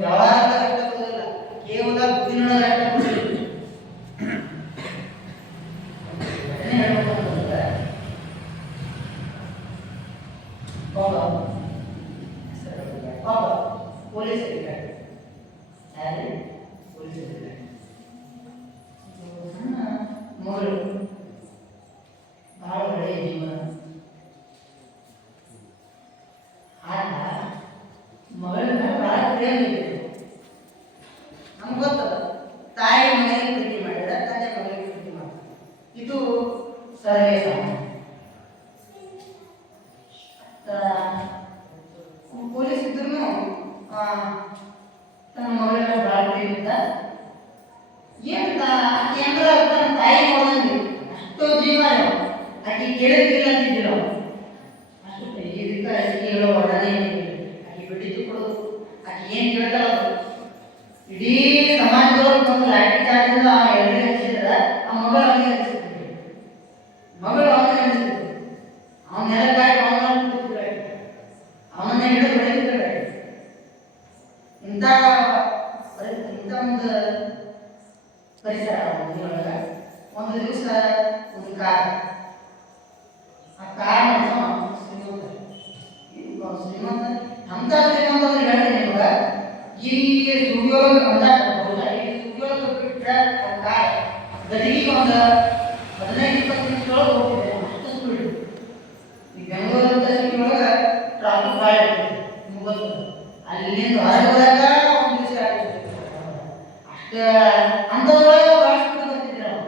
ವ್ಯವಹಾರದ ಕಷ್ಟಪಡೋದಿಲ್ಲ, ಕೇವಲ ಬುದ್ಧಿನೊಳಗೆ ಕಷ್ಟಪಡೋದಿಲ್ಲ. ಹೇಳ್ಬೇಕು ಅಂತಂದ್ರೆ ಪೊಲೀಸ್ ಅಧಿಕಾರಿ ಯಾರು ಪೊಲೀಸ್ ಅಧಿಕಾರಿ ಸಣ್ಣ ಮಗಳು, ಬಹಳ ಒಳ್ಳೆಯ ಜೀವನ. ಆಗ ಮಗಳನ್ನ ಬಹಳ ಪ್ರೇಮ ಇದೆ. ನಮ್ಗೆ ಗೊತ್ತದ ತಾಯಿ ಮಗನಿಗೆ ಪ್ರೀತಿ ಮಾಡಿದ, ತಂದೆ ಮಗನಿಗೆ ಪ್ರೀತಿ ಮಾಡಿದ, ಇದು ಸರ್ವೇ ಸಾಮಾನ್ಯ. ಪೊಲೀಸ್ ಇದ್ರು ತನ್ನ ಮಗಳನ್ನ ಬಹಳ ಪ್ರೇಮಿದ್ದ. ಏನ್ ತನ್ನ ತಾಯಿ ನೋಡಂಗೆ ಅಷ್ಟೋ ಜೀವ ಆಕೆ ಕೇಳಿದ್ದಿಲ್ಲ ಅಂತಿದ್ದಿಲ್ಲ. ಅಷ್ಟು ಇದಕ್ಕೆ ಆಕೆ ಹೇಳೋ ವರ್ಣನೆ ಆಕೆ ಬಿಟ್ಟಿದ್ದು ಕೊಡೋದು, ಆಕೆ ಏನು ಕೇಳ್ತಾರ ಇಡೀ ಸಮಾಜದೊಳಗೆ ಒಂದು ಲಾಠಿ ಚಾರ್ಜಿಂದ ಎಲ್ಲರಿಗೂ ಹಚ್ಚಿದ್ರೆ ಆ ಮಗಳು ಅವನಿಗೆ ಹಚ್ಚಿರ್ತೀವಿ, ಮಗಳು ಅವನಿಗೆ ಹಚ್ಚಿರ್ತೀವಿ. ಅವನ ನೆಲಕ್ಕಾಗಿ ಅವನನ್ನ ಹಿಡಿದು ಬೆಳೆದಿದ್ದಾರೆ. ಇಂಥ ಒಂದು ಪರಿಸರ ಊರೊಳಗೆ ಒಂದು ದಿವಸ ಒಂದು ಕಾರ್, ಆ ಕಾರ್ ಶ್ರೀಮಂತ ಅಂತ ಶ್ರೀಮಂತ ಅಂದ್ರೆ ಹೇಳ್ತೀನಿ ನಿಮಗೆ. ಈ ಸ್ಟುಡಿಯೋಗೆ ಬಂದಾಗ ಈ ಸ್ಟುಡಿಯೋಗೆ ಬಿಟ್ಟರೆ ಆ ಕಾರ್ ಗದಿಗೆ ಒಂದು 15-20 ನಿಮಿಷದೊಳಗೆ ಹೋಗ್ತಿದೆ. ಅಷ್ಟು ಸ್ಪೀಡ್. ಈ ಬೆಂಗಳೂರು ಅಂತ ಸಿಟಿ ಒಳಗೆ ಟ್ರಾಫಿಕ್ ಭಾಳ ಇರ್ತದೆ, ನಿಮ್ಗೆ ಗೊತ್ತು. ಅಲ್ಲಿಂದ ಹೊರಗೆ ಹೋದಾಗ ಒಂದು ದಿವಸ ಆಗ್ತದೆ ಅಷ್ಟು. ಅಂಥದ್ರೊಳಗೆ ಭಾಳ ಸ್ಪೀಡ್ ಬರ್ತಿದ್ರು ನಾವು.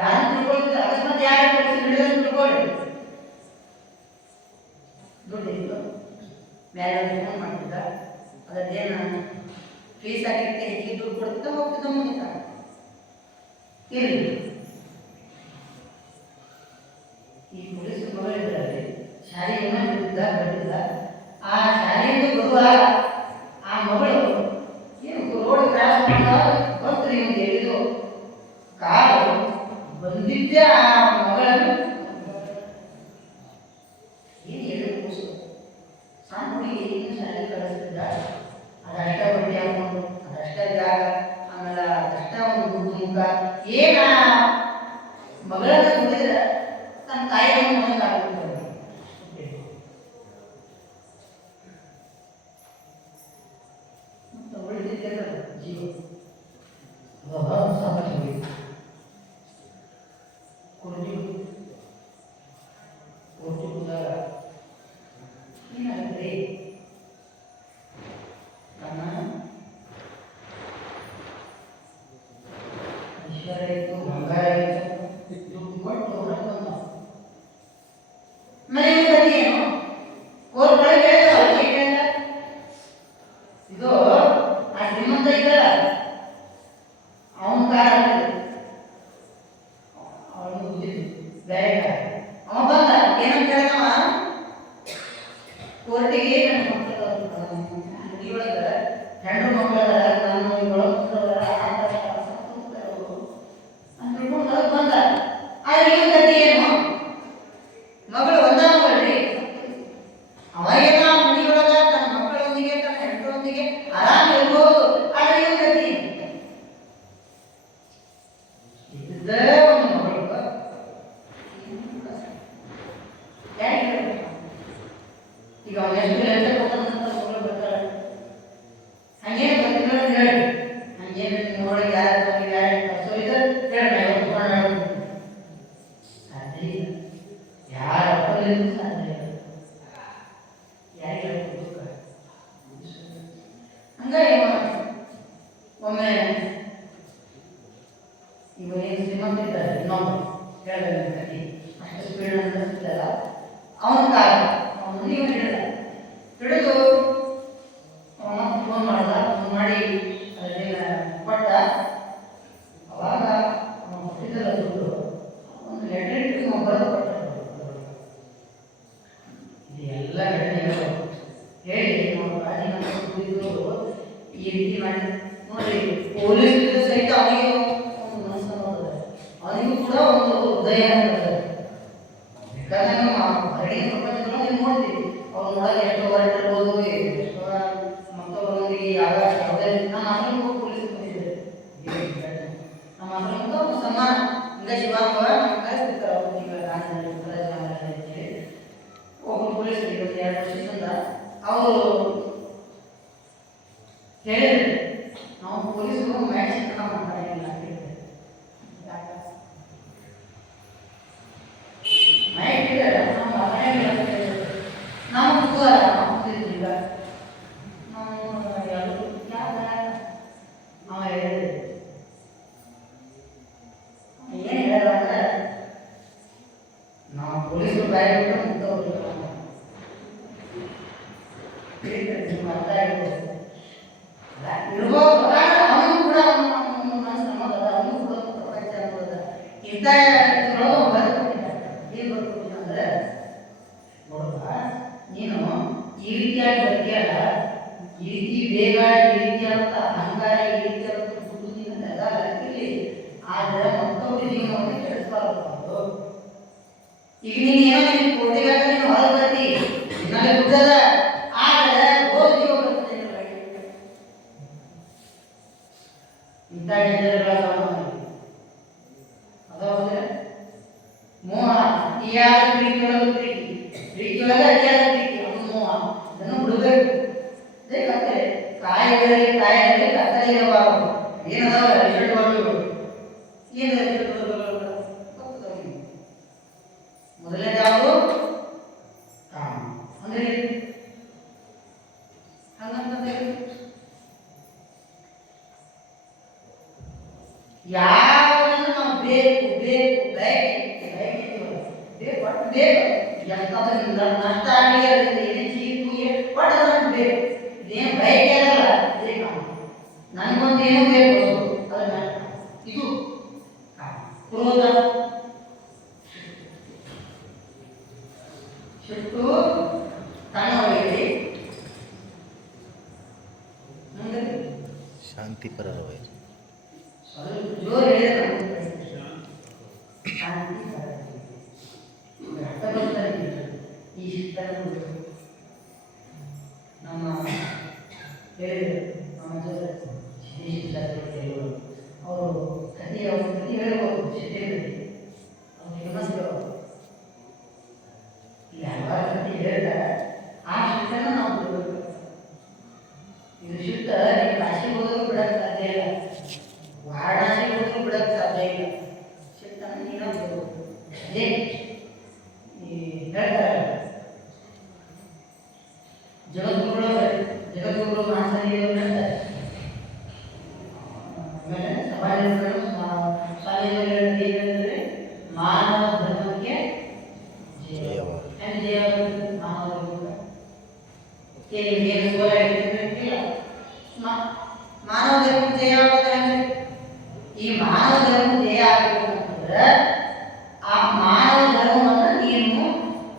ಯಾರು ತಿಳ್ಕೊಳ್ತಿದ್ರು ಅಕಸ್ಮಾತ್ ಯಾರು ಹಿಡಿದ್ರೆ ತಿಳ್ಕೊಳ್ಳಿ ದುಡ್ಡಿತ್ತು ಬೇರೆ ಫೋನ್ ಮಾಡ್ತಿದ್ದ. ಅದರದ್ದೇನು ಫೀಸ್ ಆಗಿರುತ್ತೆ, ಹೆಚ್ಚಿಗೆ ದುಡ್ಡು ಕೊಡ್ತಿದ್ದ, ಹೋಗ್ತಿದ್ದ ಮುಂದೆ ಇರಲಿ. ಈ ಪೊಲೀಸ್ ಮಗಳಿದ್ರಲ್ಲಿ ಶಾಲೆಯನ್ನು ಬಿಟ್ಟಿದ್ದ. ಆ ಶಾಲೆಯಿಂದ ಬರುವಾಗ ಆ ಮಗಳು ಏನು ರೋಡ್ ಕ್ರಾಸ್ ಮಾಡಿದಾಗ ಬಂತ್ರಿ ಒಂದು ಎಲ್ಲಿದು ಕಾರು ಬಂದಿದ್ದೆ ಆ ಮಗಳನ್ನು ಏನು ಹೇಳಿದ್ರು ಕೂಸು ಸಣ್ಣ ಹುಡುಗಿ ಏನು ಶಾಲೆ ಕಳಿಸ್ತಿದ್ದ. ಅದಷ್ಟ ಬಡ್ಡಿ ಹಾಕೊಂಡು ಅದಷ್ಟ ಜಾಗ, ಆಮೇಲೆ ಅದಷ್ಟ ಒಂದು ದುಡ್ಡು ಮುಖ ಏನ ಮಗಳನ್ನ ಕುಡಿದ್ರೆ ತನ್ನ ತಾಯಿಯನ್ನು ಮನೆಗೆ ಆಗ್ಬಿಡ್ತಾರೆ. ಉಳಿದಿದ್ದ ಜೀವ ಸಾಮಾನ್ಯ ಕೊಡ್ತೀವಿ ಹೋದಾಗ ಏನಾಗುತ್ತೆ, ನನ್ನ ಐಶ್ವರ್ಯ ಇತ್ತು, ಬಂಗಾರ ಇತ್ತು, ದುಡ್ಡು ಈ ರೀತಿ ಮಾಡಿ ನೋಡ್ರಿ ಪೊಲೀಸ್ ಸಹಿತ ಅವನಿಗೆ ಒಂದು ಮನಸ್ಸು ನೋಡಿದ್ರೆ ಅವನಿಗೂ ಕೂಡ ಒಂದು ಹೃದಯ ಇರ್ತದೆ. ಬೇಕಾದ್ರೆ ಹೊರಗಿನ ಪ್ರಪಂಚಗಳು ನೀವು ನೋಡ್ತೀವಿ ಅವ್ರನ್ನೊಳಗೆ ಎಷ್ಟೋ ಹೊರಟಿರ್ಬೋದು, ಎಷ್ಟೋ ಮತ್ತೊಬ್ಬರೊಂದಿಗೆ ಯಾವುದೇ ನಮ್ಮ ಮಕ್ಕಳಿಗೂ ಪೊಲೀಸ್ ಬಂದಿದ್ದಾರೆ. ನಮ್ಮ ಮಕ್ಕಳಿಗೂ ಒಂದು ಸನ್ಮಾನ ಹಿಂಗೆ ಶಿವಾಂಗ ಕಳಿಸ್ತಿರ್ತಾರೆ ಅವ್ರು. ಈಗ ಒಬ್ಬರು ಪೊಲೀಸ್ 2 ವರ್ಷದಿಂದ ಅವರು ಹೇಳಿದ್ರು ನಾವು ಪೊಲೀಸರು ಮ್ಯಾಚ್ ಮಾಡ್ತಾರೆ ಇಲ್ಲ ಮೈಕ್ ಇಲ್ಲ ನಮ್ಮ ಮನೆಯಲ್ಲಿ ನಾವು ಇಲ್ಲ ನಾವು ಯಾರು ಅವ ಹೇಳಿದ್ರು ಏನು ಹೇಳಲ್ಲ ಅಂದ್ರೆ ನಾವು ಪೊಲೀಸರು ಬಾಯಿ ಬಿಟ್ಟು ಮುಗ್ದವ್ರು ಅರ್ಥ ಆಗಿರ್ಬೋದು ಇರ್ಬೋದು. ಅವನು ಕೂಡ ಒಂದು ಮನಸ್ಸು ಅನ್ನೋದದ, ಅವನು ಕೂಡ ಪ್ರಪಂಚ ಅನ್ನೋದ ಇಂಥ ಬರ್ಕೊಟ್ಟಿದ್ದಾರೆ. ಏನು ಬರ್ಕೊಟ್ಟಿದ್ದ ಅಂದ್ರೆ ನೋಡುವ ನೀನು ಈ ರೀತಿಯಾಗಿ ಬರ್ತೀಯಲ್ಲ, ಈ ರೀತಿ ಬೇಗ, ಈ ರೀತಿಯಾದಂಥ ಅಹಂಕಾರ, ಈ ರೀತಿಯಾದಂಥ ಸುದ್ದಿನ ಎಲ್ಲ ಬರ್ತಿರ್ಲಿ, ಆದರೆ ಮತ್ತೊಬ್ಬರ ಜೀವನವನ್ನು ಕೆಡಿಸ್ಬಾರ್ದು. ಈಗ ನೀನು ಏನೋ ನಿನ್ನ ಕೋಟೆಗಾಗ ನೀನು ಹೊರಗೆ ಬರ್ತಿ ನಿನ್ನಲ್ಲಿ ಬುದ್ಧದ, ಆದರೆ ಹೋದ ಜೀವ ಬರ್ತದೆ ಇಂಥ ಜನರುಗಳ ಅದಾದ್ರೆ ಮೋಹ, ಅತಿಯಾದ ಪ್ರೀತಿಯೊಳಗೆ ಪ್ರೀತಿಯೊಳಗೆ ಅತಿಯಾದ ಪ್ರೀತಿ, ಅದು ಮೋಹ. ಇದನ್ನು ಬಿಡಬೇಕು. ಅದೇ ಕತೆ ಕಾಯಿಗಳಲ್ಲಿ ಕತ್ತಲೆ ಇರಬಾರದು. ಏನದಾವ ರಿಸಲ್ಟ್ ಬರಬೇಕು. ಏನು ರಿಸಲ್ಟ್ ಬರಬೇಕು? ಮೊದಲನೇದು ಯಾವುದು? ಕಾಮ. ಅಂದ್ರೆ ಹಂಗಂತಂದ್ರೆ ಯಾವನ್ನ ನಾವು ಬೇಕು ಬೇಕು ಬೇಕು ಎಂತದ್ರಿಂದ ನಷ್ಟ ಆಗಲಿ, ಅದರಿಂದ ಏನೇ ಚೀಟಿಗೆ ಬಟ್ ಅದನ್ನು ಬೇಕು. ಇದೇನು ಬಯಕೆ ಅದಲ್ಲ, ಇದೇ ಕಾಮ. ನನಗೊಂದು ಏನೋ ಬೇಕು ಅದನ್ನ ಇದು ಕ್ರೋಧ, ಸಿಟ್ಟು, ತನ್ನೊಳಗೆ ಮುಂದೆ ಶಾಂತಿಪರರ ವೈರಿ. ಸ್ವಲ್ಪ ಜೋರು ಹೇಳಿದ್ರೆ ಶಾಂತಿ ಈ ಶಿಸ್ತನ್ನು ನಮ್ಮ ಹೇಳಿದರು ನಮ್ಮ ಜೊತೆ ಸಿದ್ದೇಶ್ವರ ಅವರು ಕಥೆ ಹೇಳ್ಬೋದು. ಸಿದ್ದೇಶ್ವರಿ ಅವ್ರು ಫೇಮಸ್ ಹಲವಾರು ಕಥೆ ಹೇಳ್ತಾರೆ. ಆ ಶಿಸ್ತನ್ನು ನಾವು ಬಿಡಬೇಕು. ಇದು ಶಿಸ್ತ ನೀವು ಕಾಶಿಗೆ ಹೋದರೂ ಬಿಡಕ್ಕೆ ಸಾಧ್ಯ ಇಲ್ಲ, ವಾರಣಾಸಿಗೆ ಹೋದರೂ ಬಿಡಕ್ಕೆ ಸಾಧ್ಯ ಇಲ್ಲ. ಶಿಸ್ತನ್ನು ನೀನು ಬಿಡಬೇಕು. ಅದೇ ಹೇಳ್ತಾರೆ ಜಗದ್ಗುರುಗಳು ಮಹಾಸನಿಯವರು ಹೇಳ್ತಾರೆ. ಆಮೇಲೆ ಸಮಾಜಗಳು ಸ್ವಾಮಿಗಳು ಹೇಳಿದ್ರೆ ಮಾನವ ಧರ್ಮಕ್ಕೆ ಜಯ ಮಾನವ ಧರ್ಮ ಮಾನವ ಧರ್ಮ ಜಯ ಆಗೋದ್ರೆ ಈ ಮಾನವ ಧರ್ಮ ಜಯ ಆಗಬೇಕಂತಂದ್ರೆ ಆ ಮಾನವ ಧರ್ಮವನ್ನು ನೀನು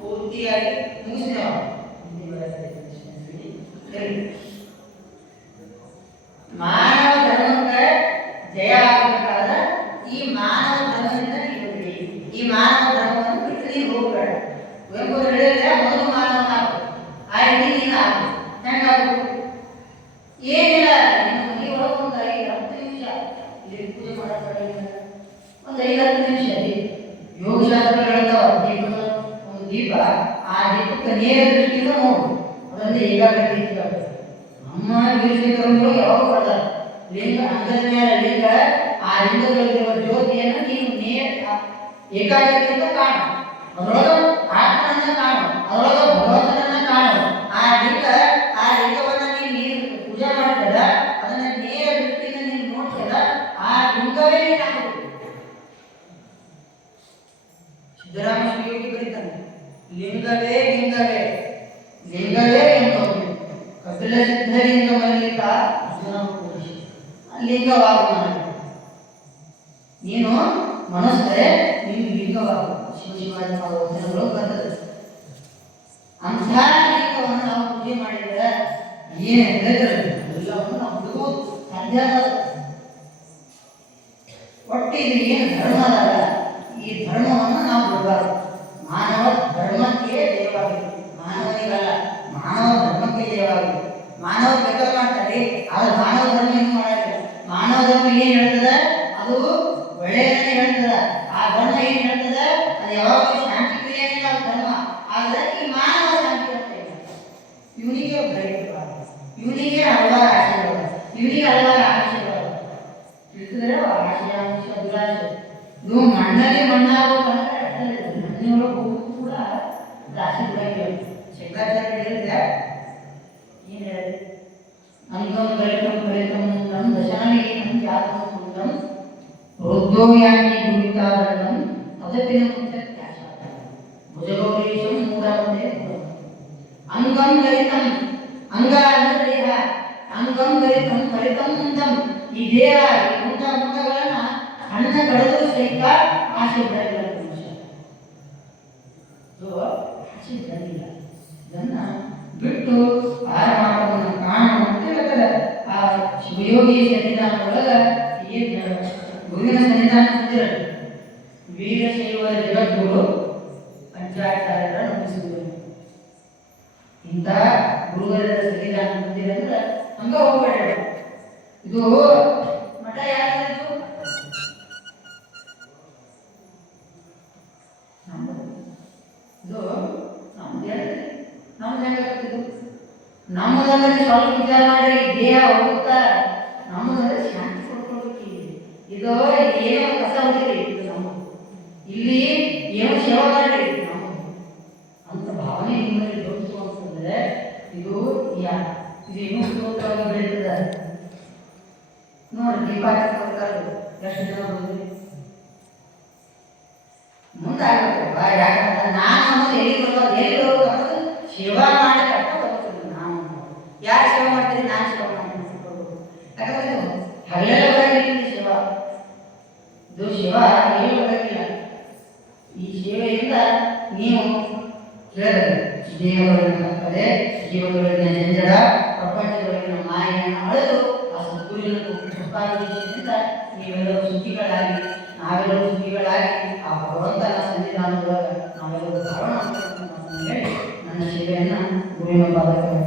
ಪೂರ್ತಿಯಾಗಿ ಮುಗಿಸ್ತೇವ. ಮಾನವ ಧರ್ಮಕ್ಕೆ ಜಯ ಆಗಬೇಕಾದ್ರೆ ಈ ಮಾನವ ಧರ್ಮದಿಂದ ನೀನು ಬಿಡಿ. ಈ ಮಾನವ ಧರ್ಮವನ್ನು ಬಿಟ್ಟು ನೀನು ಹೋಗಬೇಡ. ಕುವೆಂಪು ಹೇಳಿದ್ರೆ ಮೊದಲು ಮಾನವನ ಆಗು, ಆ ರೀತಿ ನೀನು ಆಗು. ಹೆಂಗಾಗಬೇಕು? ಏನಿಲ್ಲ, ನಿಮ್ಮ ಮನೆ ಒಳಗೆ ಒಂದು 5-10 ನಿಮಿಷ ಇಲ್ಲಿ ಪೂಜೆ ಮಾಡೋಕೆ ಒಂದು 5-10 ನಿಮಿಷ ಯೋಗಶಾಸ್ತ್ರ ಹೇಳ್ತಾವ. ದೀಪದ ಒಂದು ದೀಪ, ಆ ದೀಪಕ್ಕೆ ನೇರ ದೃಷ್ಟಿಯಿಂದ ನೋಡು, ಅದರಿಂದ ಏಕಾಗ್ರತೆ ಇರ್ತದೆ. ನಮ್ಮ ವೀರಶೈವಗಳು ಯಾವಾಗ ಬರ್ತಾರೆ ಲಿಂಗ ಅಂಗದ ಮೇಲೆ ಲಿಂಗ, ಆ ಲಿಂಗದಲ್ಲಿರುವ ಜ್ಯೋತಿಯನ್ನು ನೀನು ನೇರ ಏಕಾಗ್ರತೆಯಿಂದ ಕಾಣು. ಅದರೊಳಗೆ ಆತ್ಮನನ್ನ ಕಾಣು, ಅದರೊಳಗೆ ಭಗವಂತನನ್ನ ಕಾಣು. ಆ ಲಿಂಗವನ್ನು ನೀನು ಪೂಜೆ ಮಾಡ್ತದ, ಅದನ್ನ ನೇರ ದೃಷ್ಟಿಯಿಂದ ನೀನು ನೋಡ್ತದ, ಆ ಲಿಂಗವೇ ನೀನಾಗಬೇಕು. ಸಿದ್ದರಾಮ ಶ್ರೀಯೋಗಿ ಬರೀತಾನೆ, ಲಿಂಗವೇ ಲಿಂಗವೇ ಲಿಂಗವೇ ಎಂಬುದು ಕಪಿಲ ಸಿದ್ಧಲಿಂಗ ಮಲ್ಲಿಕ ಲಿಂಗವಾಗುವ. ನೀನು ಮನಸ್ಸೇ ನೀನು ಲಿಂಗವಾಗು. ಶಿವಾಜಿ ವಚನಗಳು ಬರ್ತದೆ. ಅಂಥ ಲಿಂಗವನ್ನು ನಾವು ಪೂಜೆ ಮಾಡಿದರೆ ಏನು ಎಲ್ಲವನ್ನು ನಾವು ಬಿಡುವುದು ಸಾಧ್ಯ ಅಲ್ಲ. ಒಟ್ಟು ಇದು ಏನು ಧರ್ಮ ಅಲ್ಲ, ಈ ಧರ್ಮವನ್ನು ನಾವು ಬಿಡಬಾರ್ದು. ಮಾನವ ಧರ್ಮಕ್ಕೆ ದೇವಾಗಿದೆ, ಮಾನವನಿಗಲ್ಲ, ಮಾನವ ಧರ್ಮಕ್ಕೆ ದೇವಾಗಿದೆ. ಮಾನವ ಬೇಕಾದ್ರೆ ಮಾಡ್ತಾರೆ, ಆದ್ರೆ ಮಾನವ ಧರ್ಮ ಏನು ಮಾಡೋದಿಲ್ಲ. ಮಾನವ ಧರ್ಮ ಏನು ಹೇಳ್ತದೆ, ಅದು ಒಳ್ಳೆಯದನ್ನೇ ಹೇಳ್ತದೆ. ಆ ಧರ್ಮ ಏನು ಹೇಳ್ತದೆ, ಅದು ಯಾವಾಗಲೂ ಶಾಂತಿ ಕ್ರಿಯೆಯೇ ನಾವು ಧರ್ಮ. ಆದ್ರೆ ಈ ಮಾನವ ಶಾಂತಿ ಅಂತ ಇಲ್ಲ. ಇವನಿಗೆ ಬರೀಬಾರ್ದು, ಇವನಿಗೆ ಹಲವಾರು ಆಶಯಗಳು, ಇವನಿಗೆ ಹಲವಾರು ಆಶಯಗಳು ತಿಳಿಸಿದ್ರೆ ಆಶಯ ಆಶಯ ದುರಾಶೆ. ಇದು ಮಣ್ಣಲ್ಲಿ ಮಣ್ಣಾಗೋದಂದ್ರೆ ಮಣ್ಣಿನೊಳಗೆ ಹೋಗುದು ಕೂಡ ರಾಶಿ ಬಿಡಂಗಿಲ್ಲ. ಶಂಕರಾಚಾರ್ಯ ಹೇಳಿದ್ರೆ ಏನು ಹೇಳಿ, ಅಂಗಂ ಗಲಿತಂ ಗಲಿತಂ ನಮ್ ದಶಾನಿ ನಂಗೆ ಆತ್ಮ ಕುಂದಂ ವೃದ್ಧೋ ಯಾನಿ ಗುರುತಾರಂ ಅದಕ್ಕಿನ ಮುಂಚೆ ತ್ಯಾಶ ಭುಜಗೌರೀಶಂ ಮೂಢಾಮತೆ ಅಂಗಂ ಗಲಿತಂ, ಅಂಗ ಅಂದ್ರೆ ದೇಹ, ಅಂಗಂ ಗಲಿತಂ ಫಲಿತಂ ಮುಂದಂ. ಈ ದೇಹ ಈ ಮುಂಟಗಳನ್ನ ಅನ್ನ ಕಳೆದು ಸಹಿತ ಆಸೆ ಬಿಡಲಿಲ್ಲ ಮನುಷ್ಯ. ಆಸೆ ಬಿಡಲಿಲ್ಲ, ಇದನ್ನ ಬಿಟ್ಟು ಆರಾಮವನ್ನು ಕಾಣುವಂತೆ ಹೇಳ್ತಾರೆ. ಆ ಶಿವಯೋಗಿ ಸನ್ನಿಧಾನ ಒಳಗ ಏನು ಗುರುವಿನ ಸನ್ನಿಧಾನ ಹೊಂದಿರಲ್ಲ. ವೀರಶೈವ ಜಗದ್ಗುರು ಪಂಚಾಚಾರ್ಯರ ನಂಬಿಸುವುದು ಇಂಥ ಗುರುಗಳ ಸನ್ನಿಧಾನ ಹೊಂದಿರಂದ್ರೆ ಹಂಗ ಹೋಗ್ಬೇಡ. ಇದು ಮಠ ಯಾರಿದು, ಇದು ನಮ್ಮದಂದ್ರೆ ಸ್ವಲ್ಪ ವಿಚಾರ ಮಾಡಿ ದೇಹ ಹೋಗುತ್ತಾ, ನಮ್ಮದಂದ್ರೆ ಶಾಂತಿ ಕೊಡ್ಕೊಳ್ಬೇಕು. ಇದು ಏನೋ ಕಸ ಹೊಡಿರಿ, ಇದು ನಮ್ಮ ಇಲ್ಲಿ ಏನೋ ಸೇವಾ ಮಾಡಿ ನಮ್ಮ ಅಂತ ಭಾವನೆ ನಿಮ್ಮಲ್ಲಿ ದೊಡ್ಡ ಅಂತಂದ್ರೆ ಇದು ಇದು ಇನ್ನೂ ಶ್ಲೋಕವಾಗಿ ಬೆಳೀತದೆ ನೋಡಿ. ದೀಪ ಎಷ್ಟು ಜನ ಬಂದ್ರಿ ಮುಂದಾಗಬೇಕಲ್ವ? ಯಾಕಂದ್ರೆ ನಾನು ಅನ್ನೋದು ಎಲ್ಲಿ ಬರೋದು, ಎಲ್ಲಿ ಬರೋದು ಸೇವಾ ಮಾಡಕ್ಕೆ ಬರ್ತೀನಿ. ನಾವು ಯಾರು ಸೇವಾ ಮಾಡ್ತೀರಿ, ನಾನು ಸೇವಾ ಮಾಡ್ತೀನಿ. ಯಾಕಂದ್ರೆ ಹಗಲೆಲ್ಲ ಬರಂಗಿಲ್ಲ ಸೇವಾ, ಇದು ಸೇವಾ ಏನು ಬರಂಗಿಲ್ಲ. ಈ ಸೇವೆಯಿಂದ ನೀವು ಹೇಳಿದ್ರೆ ದೇಹದೊಳಗಿನ ಕಲೆ, ಜೀವದೊಳಗಿನ ಜಂಜಡ, ಪ್ರಪಂಚದೊಳಗಿನ ಮಾಯೆಯನ್ನು ಅಳೆದು ಆ ಸದ್ಗುರುವಿನ ಕೃಪಾನುದೇಶದಿಂದ ನೀವೆಲ್ಲರೂ ಸುಖಿಗಳಾಗಿ, ನಾವೆಲ್ಲರೂ ಸುಖಿಗಳಾಗಿ ಆ ಭಗವಂತನ ಸನ್ನಿಧಾನದೊಳಗೆ ನಾವೆಲ್ಲರೂ ಧಾರಣ ಮಾಡಬೇಕು ಅಂತ ಹೇಳಿ ನನ್ನ ಸೇವೆಯನ್ನು ಗುರುವಿನ ಪಾದಕ್ಕೆ